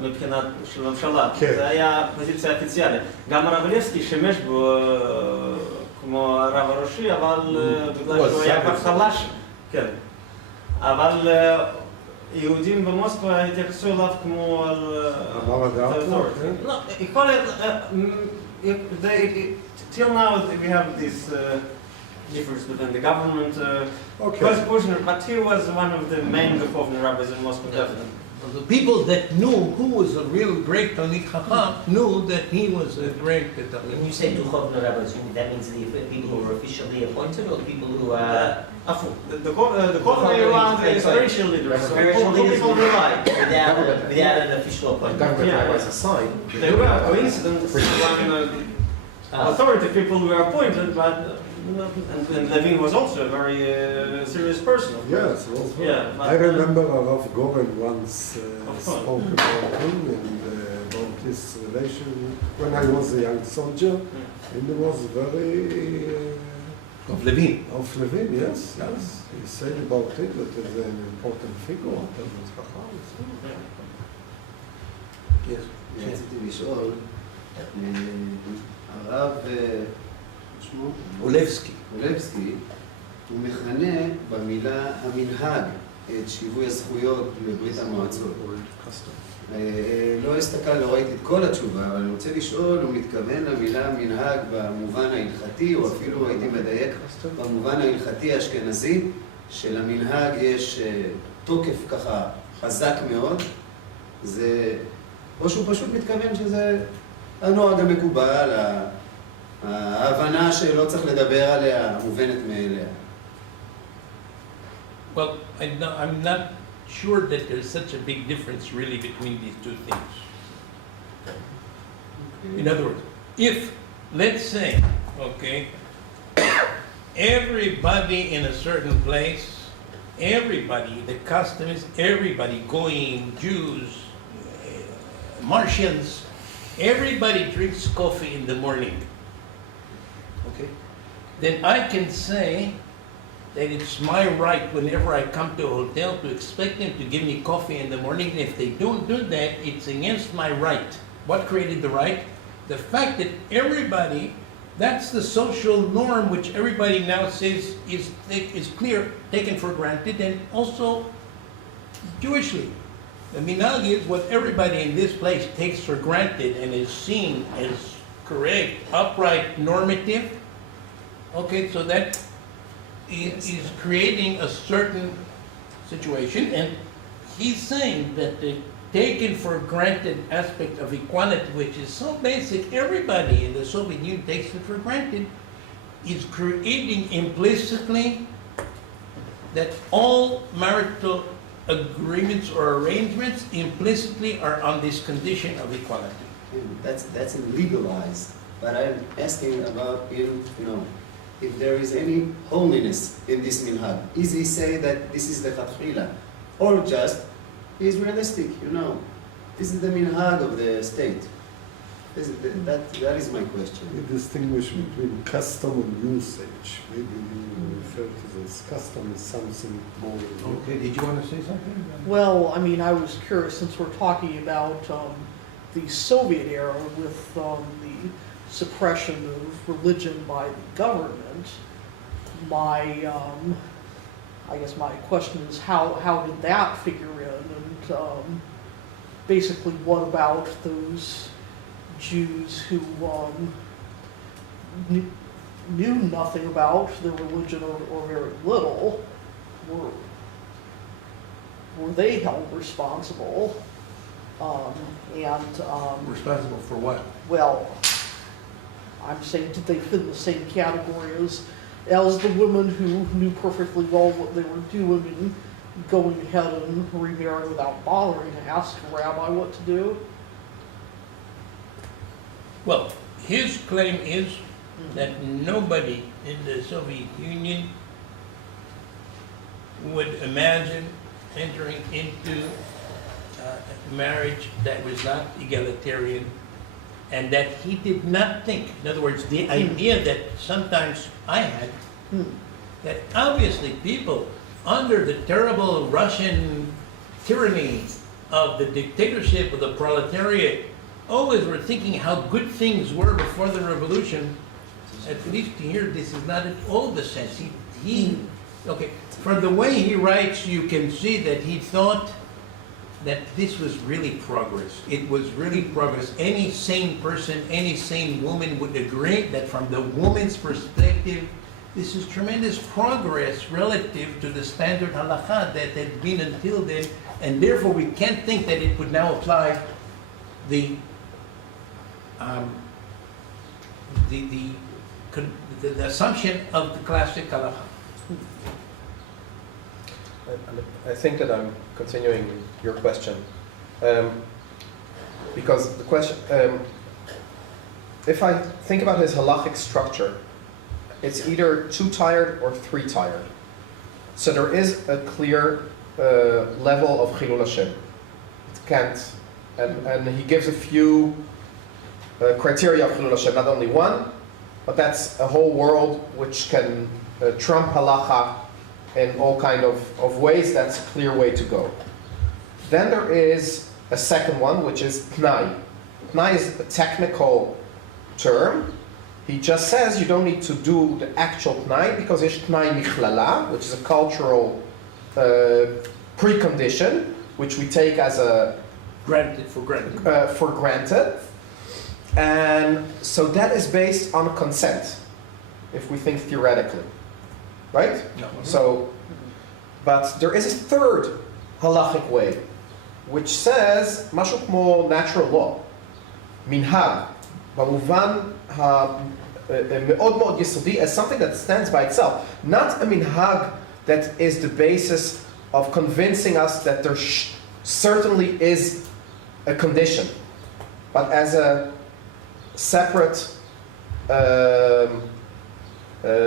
מבחינת של הממשלה. זה היה פוזיציה אופיציאלית. גם הרב לבסקי שימש בו כמו הרב הראשי, אבל בגלל שהוא היה כבר חלש. כן. אבל יהודים במוסקבה התייחסו אליו כמו על... לא, יכול להיות... Till now we have this difference between the government constitution, but he was one of the main Duchovny rabbis in Moscow, definitely. The people that knew who was a real great Talmid Chacham knew that he was a great Talmid. When you say Duchovny rabbis, that means the people who are officially appointed or the people who are... The Duchovny around is spiritual leaders, so people rely without an official appointment. Government rabbis aside. There were coincidences when authority people were appointed, but and Levin was also a very serious person. Yes, also. Yeah, I remember Rav Goren once spoke about him and about his relation when I was a young soldier, and it was very... Of Levin. Of Levin, yes, yes. He said about it that he's an important figure. Yes. רציתי לשאול, הרב, שמו? אולבסקי. אולבסקי, הוא מכנה במילה המנהג את שיווי הזכויות בברית המועצות. לא ראיתי את כל התשובה, אבל אני רוצה לשאול, הוא מתכוון למילה מנהג במובן ההלכתי, או אפילו הייתי מדייק במובן ההלכתי האשכנזי, שלמנהג יש תוקף ככה חזק מאוד, זה, או שהוא פשוט מתכוון שזה הנוהג המקובל, ההבנה שלא צריך לדבר עליה, מובנת מאליה. Well, I'm not sure that there's such a big difference really between these two things. In other words, if, let's say, okay, everybody in a certain place, everybody, the custom is everybody, Goyim, Jews, Martians, everybody drinks coffee in the morning. Okay? Then I can say that it's my right whenever I come to a hotel to expect them to give me coffee in the morning. And if they don't do that, it's against my right. What created the right? The fact that everybody, that's the social norm which everybody now says is clear, taken for granted, and also Jewishly. The minhag is what everybody in this place takes for granted and is seen as correct, upright, normative. Okay, so that is creating a certain situation, and he's saying that the taken for granted aspect of equality, which is so basic, everybody in the Soviet Union takes it for granted, is creating implicitly that all marital agreements or arrangements implicitly are on this condition of equality. That's legalized, but I'm asking about if there is any holiness in this minhag. Is he say that this is the chatchila, or just is realistic? This is the minhag of the state. That is my question. We distinguish between custom and usage. Maybe you refer to this custom as something more. Okay, did you want to say something? Well, I mean, I was curious, since we're talking about the Soviet era with the suppression of religion by the government, I guess my question is how did that figure in, and basically what about those Jews who knew nothing about their religion or very little? Were they held responsible? Responsible for what? Well, I'm saying, did they fit in the same category as the women who knew perfectly well what they were doing and going ahead and remarrying without bothering to ask a rabbi what to do? Well, his claim is that nobody in the Soviet Union would imagine entering into a marriage that was not egalitarian, and that he did not think, in other words, the idea that sometimes I had, that obviously people under the terrible Russian tyranny of the dictatorship of the proletariat always were thinking how good things were before the revolution. At least here, this is not at all the sense. Okay, from the way he writes, you can see that he thought that this was really progress. It was really progress. Any sane person, any sane woman would agree that from the woman's perspective, this is tremendous progress relative to the standard halakha that had been until then, and therefore we can't think that it would now apply the assumption of the classic halakha. I think that I'm continuing your question, because the question, if I think about his halachic structure, it's either 2-tiered or 3-tiered. So there is a clear level of Chilul Hashem. It can't, and he gives a few criteria of Chilul Hashem, not only one, but that's a whole world which can trump halacha in all kind of ways. That's a clear way to go. Then there is a second one, which is Tnai. Tnai is a technical term. He just says you don't need to do the actual Tnai because it's Tnai Michlala, which is a cultural precondition, which we take as a for granted. And so that is based on consent, if we think theoretically. Right? No. So, but there is a third halachic way, which says משהו כמו natural law, מנהג, במובן המאוד מאוד יסודי, as something that stands by itself, not a minhag that is the basis of convincing us that there certainly is a condition, but as a separate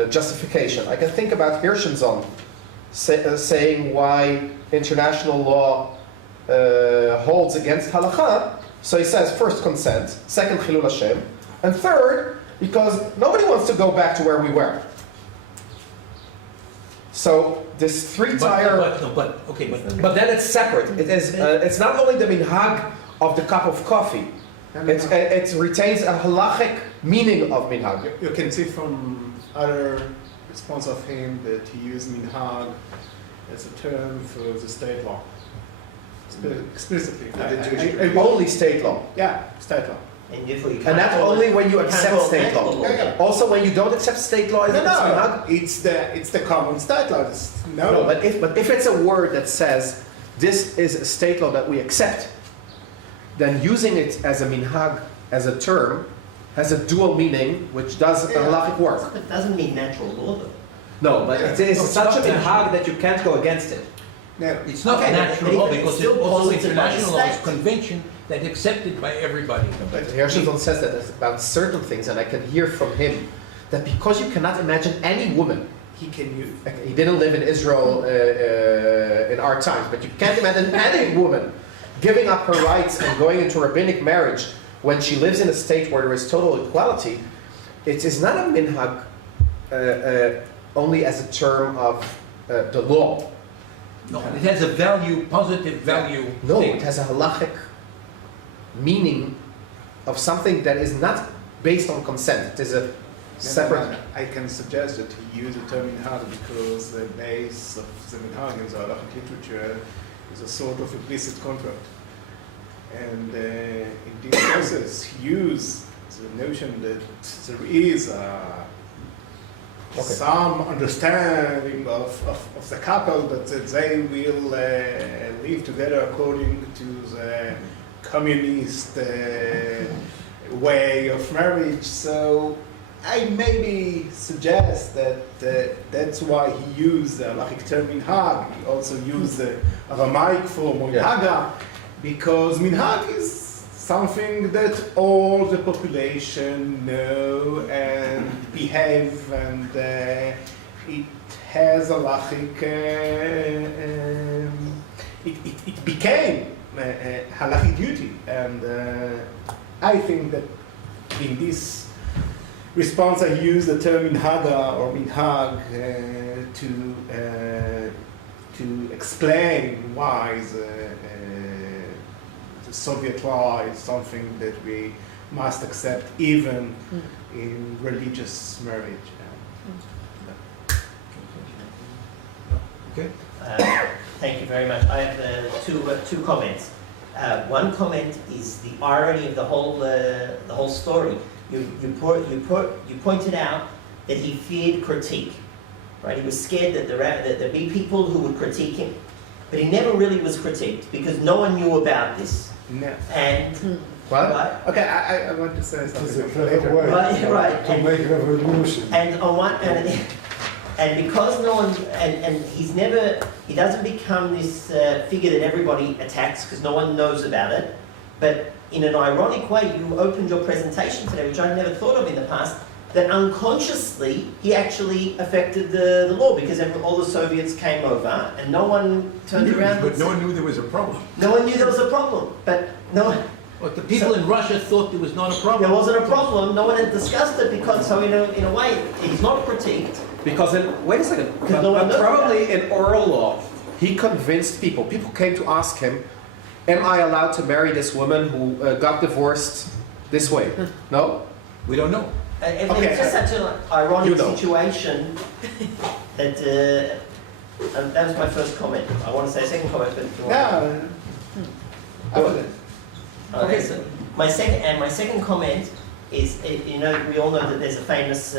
justification. I can think about Hirschenson saying why international law holds against halakha. So he says, first, consent, second, Chilul Hashem, and third, because nobody wants to go back to where we were. So this three-tier, but then it's separate. It is. It's not only the minhag of the cup of coffee. It retains a halachic meaning of minhag. You can see from other response of him that he used minhag as a term for the state law. Explicitly. Only state law. Yeah, state law. And therefore you And can't that's call only it- when you can't accept call it state natural law. Yeah. Also, when you don't accept state law, it's minhag. It's the common state law. No, but if it's a word that says this is a state law that we accept, then using it as a minhag, as a term, has a dual meaning, which does a halachic work. It doesn't mean natural law though. No, but it is such a minhag that you can't go against it. No. It's not Okay, natural but law it's because still it's also posited by the international law, it's state. convention that accepted by everybody. But Hershel says that about certain things, and I can hear from him that because you cannot imagine any woman, He can use. he didn't live in Israel in our times, but you can't imagine any woman giving up her rights and going into rabbinic marriage when she lives in a state where there is total equality. It is not a minhag only as a term of the law. No, it has a value, positive value. No, thing. it has a halachic meaning of something that is not based on consent. It is a separate. I can suggest that he use the term minhag because the base of the minhag in the halachic literature is a sort of implicit contract. And in this process, he used the notion that there is some understanding of the couple that they will live together according to the communist way of marriage. So I maybe suggest that that's why he used the halachic term minhag. He also used the Aramaic form minhaga, because minhag is something that all the population know and behave, and it has a halachic. It became a halachic duty, and I think that in this response I use the term minhaga or minhag to explain why the Soviet law is something that we must accept even in religious marriage. Okay. Thank you very much. I have two comments. One comment is the irony of the whole story. You pointed out that he feared critique, right? He was scared that there'd be people who would critique him, but he never really was critiqued because no one knew about this. No. And What? right? Okay, I want to say It is a something clever later. way Right. to make revolution. And on one and because no one and he doesn't become this figure that everybody attacks because no one knows about it. But in an ironic way, you opened your presentation today, which I never thought of in the past, that unconsciously he actually affected the law because all the Soviets came over and no one turned around. But no one knew there was a problem. No one knew there was a problem, but no one. But the people in Russia thought there was not a problem. There wasn't a problem. No one had discussed it because, so in a way, he's not critiqued. Because wait a second, Because no one knows probably in oral law, he convinced people. People came to ask him, am I allowed to marry this woman who got divorced this way? No? We don't know. It's just such an ironic You know. situation that that was my first comment. I want to say a second comment, but Yeah. Okay. So my second comment is, we all know that there's a famous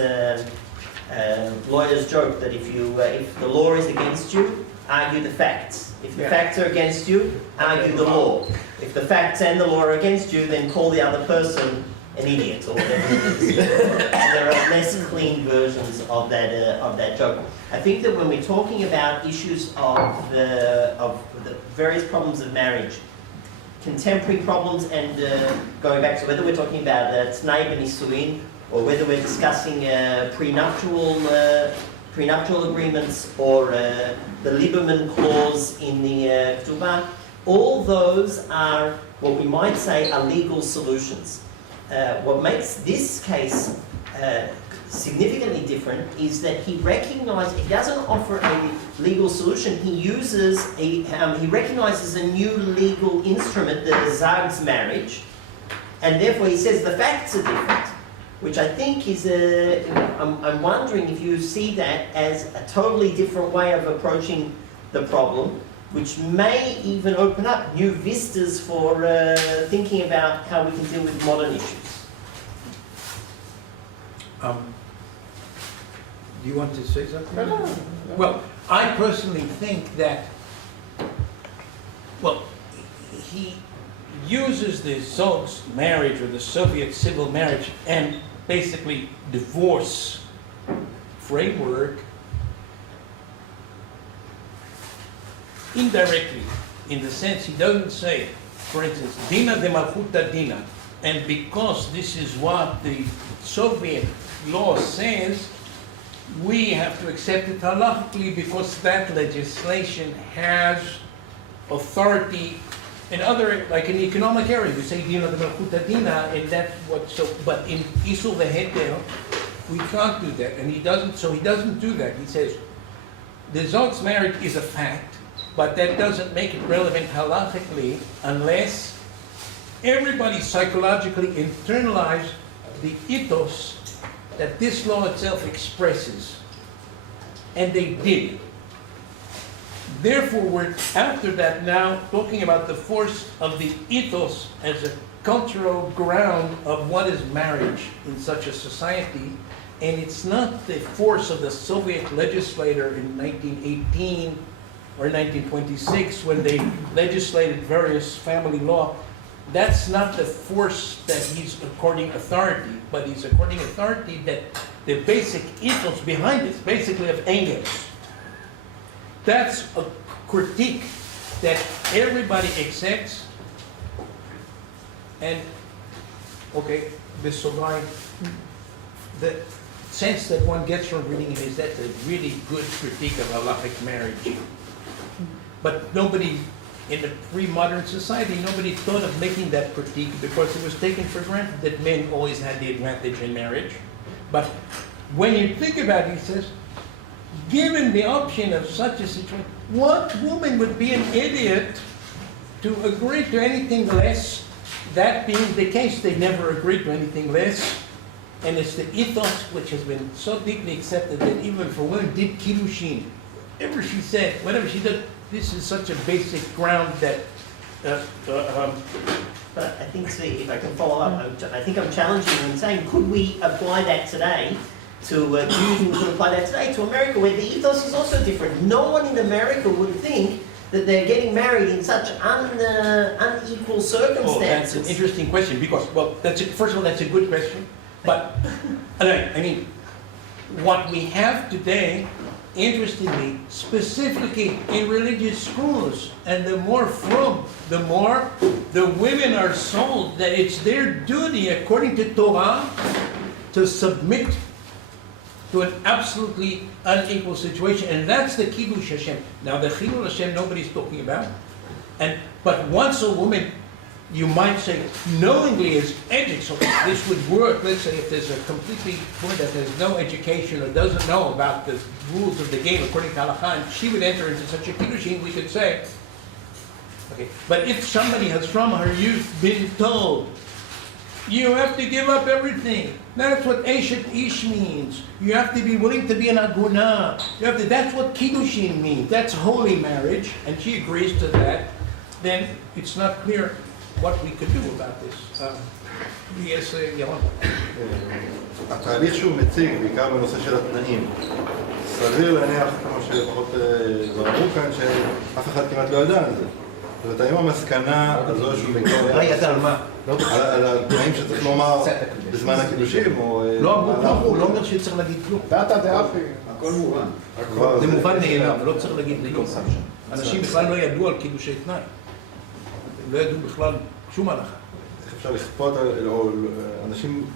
lawyer's joke that if the law is against you, argue the facts. If the facts are against you, argue the law. If the facts and the law are against you, then call the other person an idiot or whatever it is. There are less clean versions of that joke. I think that when we're talking about issues of the various problems of marriage, contemporary problems, and going back to whether we're talking about Tnai B'Nisuin or whether we're discussing prenuptial agreements or the Lieberman clause in the Ketubah, all those are what we might say are legal solutions. What makes this case significantly different is that he doesn't offer a legal solution. He recognizes a new legal instrument, the Zag's marriage, and therefore he says the facts are different, which I think is I'm wondering if you see that as a totally different way of approaching the problem, which may even open up new vistas for thinking about how we can deal with modern issues. Do you want to say something? No. Well, I personally think that, well, he uses the Zog's marriage or the Soviet civil marriage and basically divorce framework indirectly, in the sense he doesn't say, for instance, Dina de Malchuta Dina, and because this is what the Soviet law says, we have to accept it halachically because that legislation has authority in other, like in the economic area, we say Dina de Malchuta Dina, and that's what, so, but in Isul Veheter, we can't do that, and he doesn't do that. He says, the Zog's marriage is a fact, but that doesn't make it relevant halachically unless everybody psychologically internalize the ethos that this law itself expresses. And they did. Therefore, we're after that now talking about the force of the ethos as a cultural ground of what is marriage in such a society. And it's not the force of the Soviet legislator in 1918 or 1926 when they legislated various family law. That's not the force that he's according authority, but he's according authority that the basic ethos behind it, basically of Engels. That's a critique that everybody accepts, and okay, this line, the sense that one gets from reading it is that's a really good critique of halachic marriage. But nobody, in a pre-modern society, nobody thought of making that critique because it was taken for granted that men always had the advantage in marriage. But when you think about it, he says, given the option of such a situation, what woman would be an idiot to agree to anything less? That being the case, they never agreed to anything less. And it's the ethos which has been so deeply accepted that even for women did kiddushin. Whatever she said, whatever she did, this is such a basic ground that But I think, Zvi, if I can follow up, I think I'm challenging you and saying, could we apply that today to we could apply that today to America, where the ethos is also different. No one in America would think that they're getting married in such unequal circumstances. Oh, that's an interesting question because, well, first of all, that's a good question. But, I mean, what we have today, interestingly, specifically in religious schools, and the more the women are sold that it's their duty, according to Torah, to submit to an absolutely unequal situation, and that's the Kiddush Hashem. Now, the Chilul Hashem nobody's talking about, but once a woman, you might say, knowingly is educated, so this would work. Let's say if there's a completely woman that has no education or doesn't know about the rules of the game according to Halakha, and she would enter into such a kiddushin, we could say, okay. But if somebody has from her youth been told, you have to give up everything. That's what Eshet Ish means. You have to be willing to be an aguna. That's what kiddushin means. That's holy marriage, and she agrees to that. Then it's not clear what we could do about this. Yes, Yaron. התהליך שהוא מציג, בעיקר בנושא של התנאים, סביר להניח, כמו שלפחות כבר אמרו כאן, שאף אחד כמעט לא ידע על זה. זאת אומרת, האם המסקנה הזו שהוא מגיע... לא ידע על מה? על התנאים שצריך לומר בזמן הקידושים, או... לא אמרו כלום, הוא לא אומר שצריך להגיד כלום. דאטה דאפי. הכל מובן. זה מובן מאליו, לא צריך להגיד כלום. אנשים בכלל לא ידעו על קידושי תנאי. הם לא ידעו בכלל שום הלכה. איך אפשר לכפות על אנשים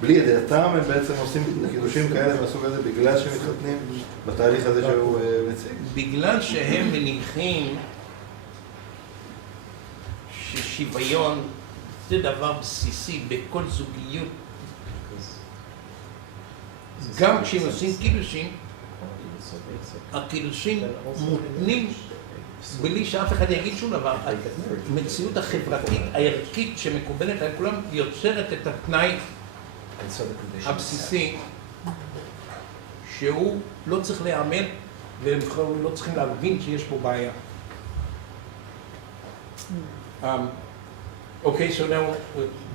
בלי ידיעתם, הם בעצם עושים קידושים כאלה מהסוג הזה בגלל שהם מתחתנים בתהליך הזה שהוא מציג? בגלל שהם מניחים ששוויון זה דבר בסיסי בכל זוגיות גם כשהם עושים קידושין, הקידושין מותנים בלי שאף אחד יגיד שום דבר. המציאות החברתית, הערכית שמקובלת על כולם, יוצרת את התנאי הבסיסי שהוא לא צריך להיאמר והם לא צריכים להבין שיש פה בעיה. Okay, so now,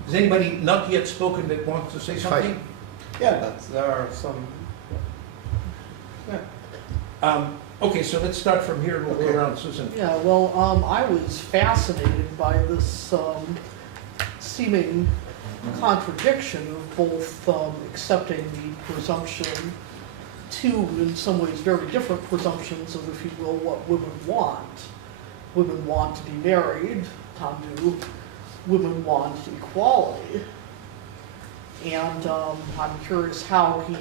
has anybody not yet spoken that wants to say something? Yeah, there are some. Yeah. Okay, so let's start from here and we'll go around. Susan. Yeah, well, I was fascinated by this seeming contradiction of both accepting the presumption, two in some ways very different presumptions of, if you will, what women want. Women want to be married, Tandu. Women want equality. And I'm curious how he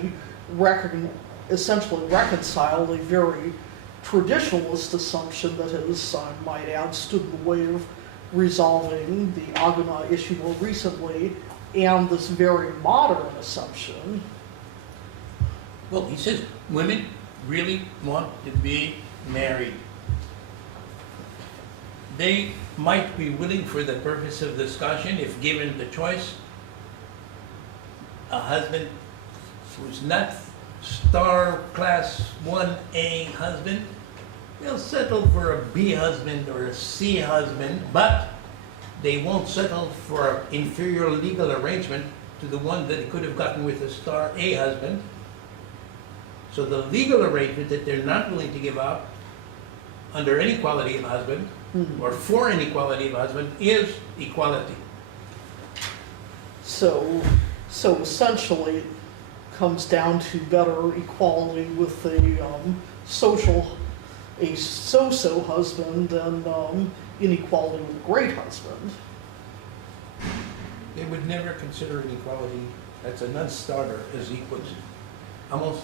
essentially reconciled a very traditionalist assumption that has, I might add, stood in the way of resolving the Aguna issue more recently, and this very modern assumption. Well, he says women really want to be married. They might be willing, for the purpose of discussion, if given the choice, a husband who's not star class 1A husband, they'll settle for a B husband or a C husband, but they won't settle for an inferior legal arrangement to the one that they could have gotten with a star A husband. So the legal arrangement that they're not willing to give up under any quality of husband or for any quality of husband is equality. So essentially it comes down to better equality with a so-so husband and inequality with a great husband. They would never consider inequality, that's a non-starter, as equals. Almost.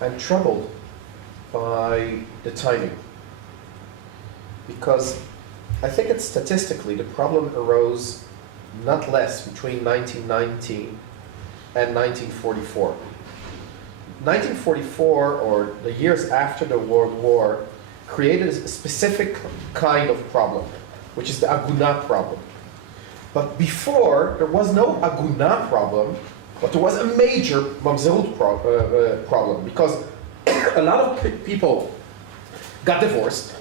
I'm troubled by the timing, because I think it's statistically the problem arose not less between 1919 and 1944. 1944, or the years after the World War, created a specific kind of problem, which is the Aguna problem. But before, there was no Aguna problem, but there was a major mamzerut problem, because a lot of people got divorced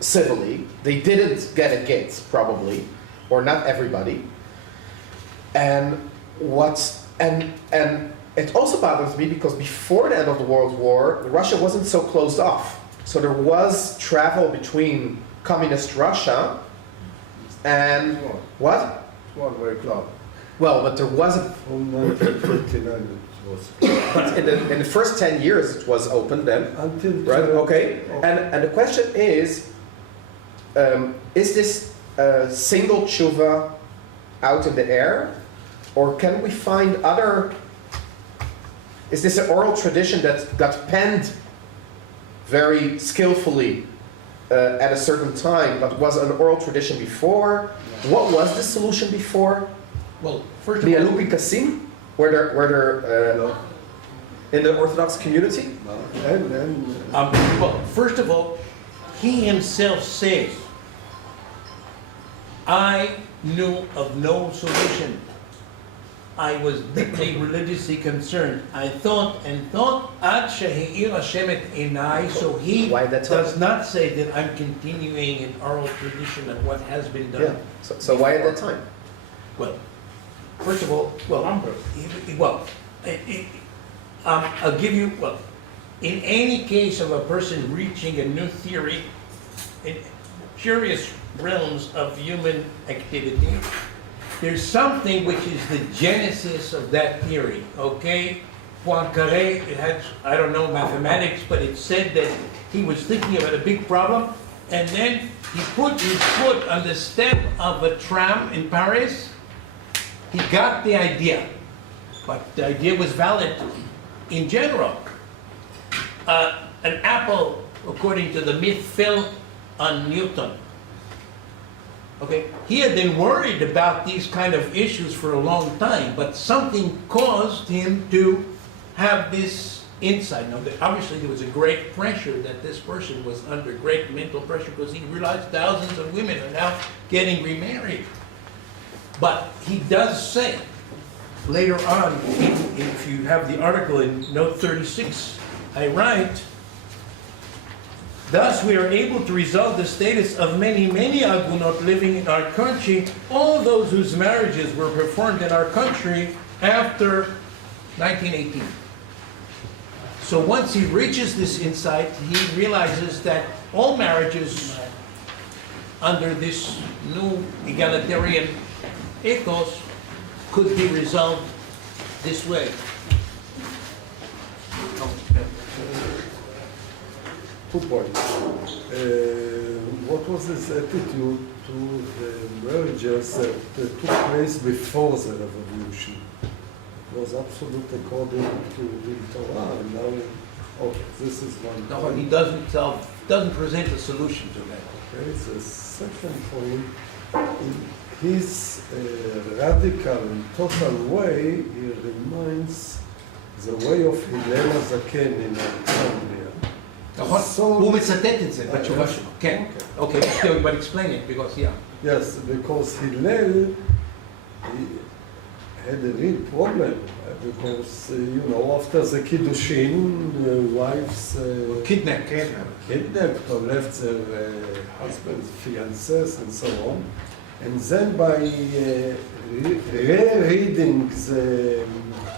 civilly. They didn't get engaged, probably, or not everybody. And it also bothers me because before the end of the World War, Russia wasn't so closed off. So there was travel between communist Russia and what? One-way club. Well, but there wasn't. From 1929 it was. But in the first 10 years it was open then. Until Right, okay. And the question is this single tshuva out in the air? Or can we find other, is this an oral tradition that got penned very skillfully at a certain time, but was an oral tradition before? What was the solution before? Well, first of all, Kasim, were there in the Orthodox community? well, first of all, he himself says, I knew of no solution. I was deeply religiously concerned. I thought and thought, ad she'ha'ir Hashem et einai, so he does not say that I'm continuing an oral tradition of what has been done. Yeah. So why at that time? Well, first of all, I'll give you, in any case of a person reaching a new theory, in curious realms of human activity, there's something which is the genesis of that theory, okay? Poincaré, it had, I don't know mathematics, but it said that he was thinking about a big problem, and then he put his foot on the step of a tram in Paris. He got the idea, but the idea was valid in general. An apple, according to the myth, fell on Newton. Okay, he had been worried about these kind of issues for a long time, but something caused him to have this insight. Now, obviously there was a great pressure that this person was under, great mental pressure, because he realized thousands of women are now getting remarried. But he does say, later on, if you have the article in note 36, I write, thus we are able to resolve the status of many agunot living in our country, all those whose marriages were performed in our country after 1918. So once he reaches this insight, he realizes that all marriages under this new egalitarian ethos could be resolved this way. Two points. What was his attitude to the marriages that took place before the revolution? It was absolute according to the Torah, and now, this is one No, point. he doesn't present a solution to that. Okay, the second point, in his radical and total way, he reminds the way of Hillel HaZaken in Anglia. נכון? הוא מצטט את זה בתשובה שלו. כן. Okay, but explain it, because, yeah. Yes, because Hillel, he had a real problem, because, after the Kiddushin, the wives kidnapped or left their husbands, fiancés, and so on. And then by rereading the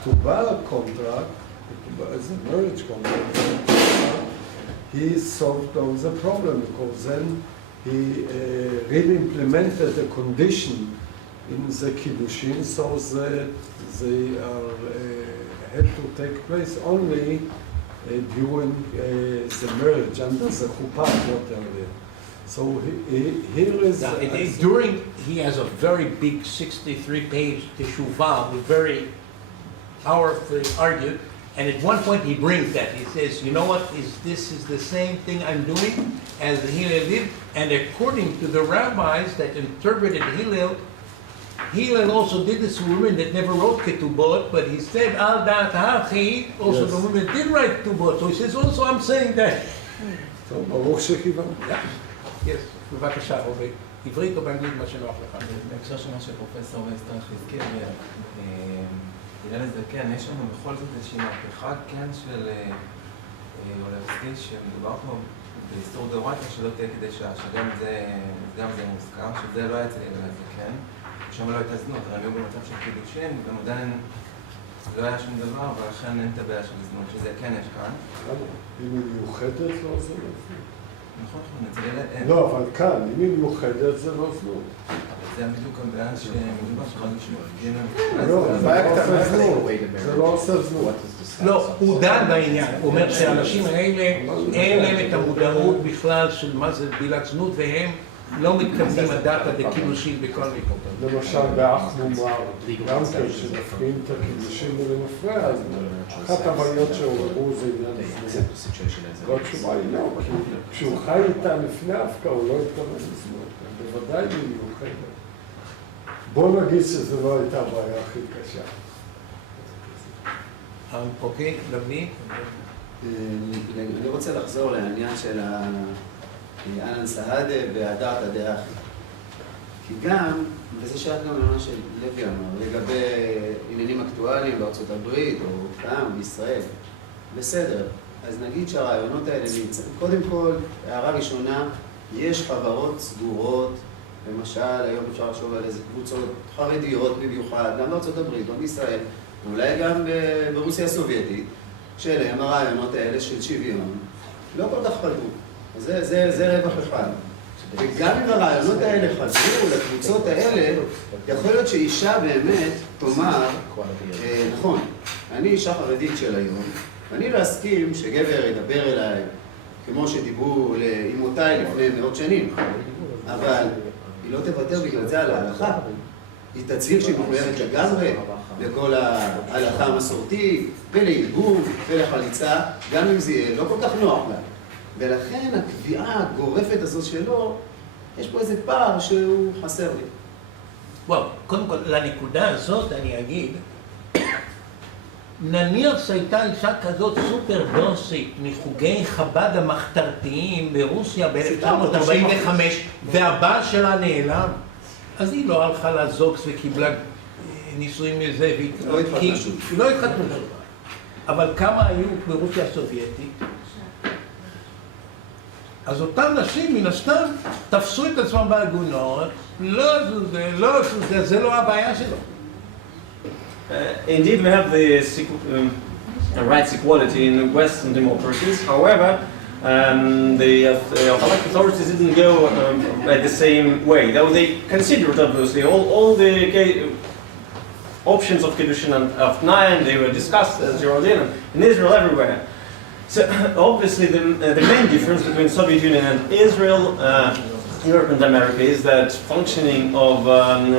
Tubah contract, the marriage contract, he solved all the problem, because then he really implemented a condition in the Kiddushin so that they had to take place only during the marriage, under the chuppah, not earlier. So here is... he has a very big 63-page teshuvah, very powerfully argued, and at one point he brings that. He says, you know what, this is the same thing I'm doing as Hillel did, and according to the rabbis that interpreted Hillel also did this to women that never wrote ketubot, but he said, al da'at hachi, also the women did write ketubot. So he says, also I'm saying that. So, ברוך שכיוון. Yes, בבקשה, או בעברית או באנגלית, מה שנוח לך. בהקשר של מה שפרופסור סטרח הזכיר, הלל הזקן, יש לנו בכל זאת איזושהי מהפכה, כן, של אולרסקי, שמדובר פה באיסור דאורייתא שלא תהיה קדשה, שגם זה מוזכר, שזה לא היה אצל הלל הזקן, שם לא הייתה זנות, אבל הם היו במצב של קידושין, גם עדיין לא היה שום דבר, ולכן אין את הבעיה של זנות, שזה כן יש כאן. אם היא מיוחדת, לא זה לא זנות. נכון, אצל הלל אין. לא, אבל כאן, אם היא מיוחדת, זה לא זנות. זה בדיוק הבעיה שמדובר שחלק שמפגין זה לא עושה זנות. לא, הוא דן בעניין, הוא אומר שהאנשים האלה אין להם את המודעות בכלל של מה זה בילת זנות, והם לא מתכוונים לדעת בקידושין בכל מקום. למשל באח מומר, גם כן שמפקיעים את הקידושין ולמפרע, אז אחת הבעיות שהורגו זה עניין זנות. והתשובה היא לא, כי כשהוא חי איתה לפני ההפקעה הוא לא התכוון לזנות, בוודאי היא מיוחדת. בוא נגיד שזו לא הייתה הבעיה הכי קשה. אוקיי, לבני? אני רוצה לחזור לעניין של אנן סהדה והדעת הדעה. כי גם, וזה שייך גם למה של לוי אמר, לגבי עניינים אקטואליים בארצות הברית או כאן, בישראל, בסדר. אז נגיד שהרעיונות האלה נמצאים. קודם כל, הערה ראשונה, יש חברות סגורות, למשל, היום אפשר לחשוב על איזה קבוצות חרדיות במיוחד, גם בארצות הברית או בישראל, ואולי גם ברוסיה הסובייטית, שלהם הרעיונות האלה של שוויון, לא כל כך חלטו. זה רווח אחד. וגם אם הרעיונות האלה חזרו לקבוצות האלה, יכול להיות שאישה באמת תאמר, נכון, אני אישה חרדית של היום, ואני לא אסכים שגבר ידבר אליי כמו שדיברו לאמותיי לפני מאות שנים, אבל היא לא תוותר בגלל זה על ההלכה. היא תצהיר שהיא מחויבת לגמרי לכל ההלכה המסורתית, ולעיגון, ולחליצה, גם אם זה לא כל כך נוח לה. ולכן הקביעה הגורפת הזאת שלו יש פה איזה פער שהוא חסר לי. well, קודם כל, לנקודה הזאת אני אגיד, נניח שהייתה אישה כזאת סופר דוסית מחוגי חב"ד המחתרתיים ברוסיה ב-1945 והבעל שלה נעלם, אז היא לא הלכה לזוקס וקיבלה נישואים מזה, לא התחתנה שוב. היא לא התחתנה שוב. אבל כמה היו ברוסיה הסובייטית? אז אותן נשים מן הסתם תפסו את עצמם בעגונות, לא עשו זה, לא עשו זה, זה לא הבעיה שלו. Indeed, we have the rights equality in Western democracies. However, the Halachic authorities didn't go by the same way. Though they considered, obviously, all the options of Kiddushin and of Nayan, they were discussed as Yerudim in Israel everywhere. So obviously, the main difference between Soviet Union and Israel, Europe and America, is that functioning of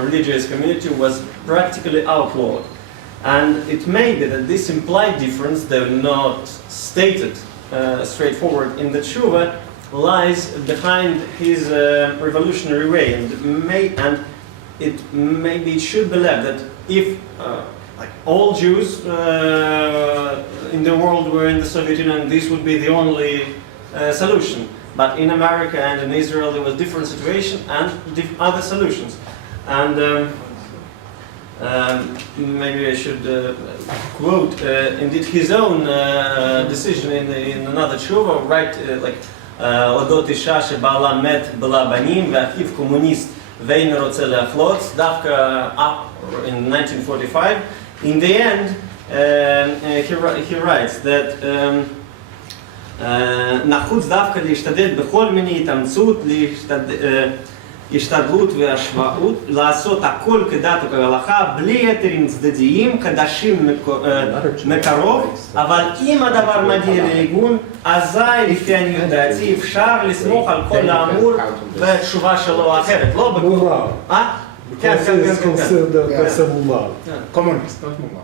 religious community was practically outlawed. And it may be that this implied difference, though not stated straightforward in the Tshuva, lies behind his revolutionary way, and maybe it should be left that if like all Jews in the world were in the Soviet Union, this would be the only solution. But in America and in Israel, there was different situation and other solutions. And maybe I should quote indeed his own decision in another tshuva, right? Like Ladot Isha שבעלה מת בלה בנים ואחיו קומוניסט ואין רוצה להחלוץ, דווקא up in 1945. In the end, he writes that נחוץ דווקא להשתדל בכל מיני התאמצות, השתדלות והשוואות, לעשות הכל כדת וכהלכה, בלי יתרים צדדיים, חדשים מקרוב, אבל אם הדבר מגיע לעיגון, אזי לפי עניות דעתי אפשר לסמוך על כל האמור בתשובה שלו אחרת, לא בכל... מומר. כן, כן, כן. קומוניסט, not מומר.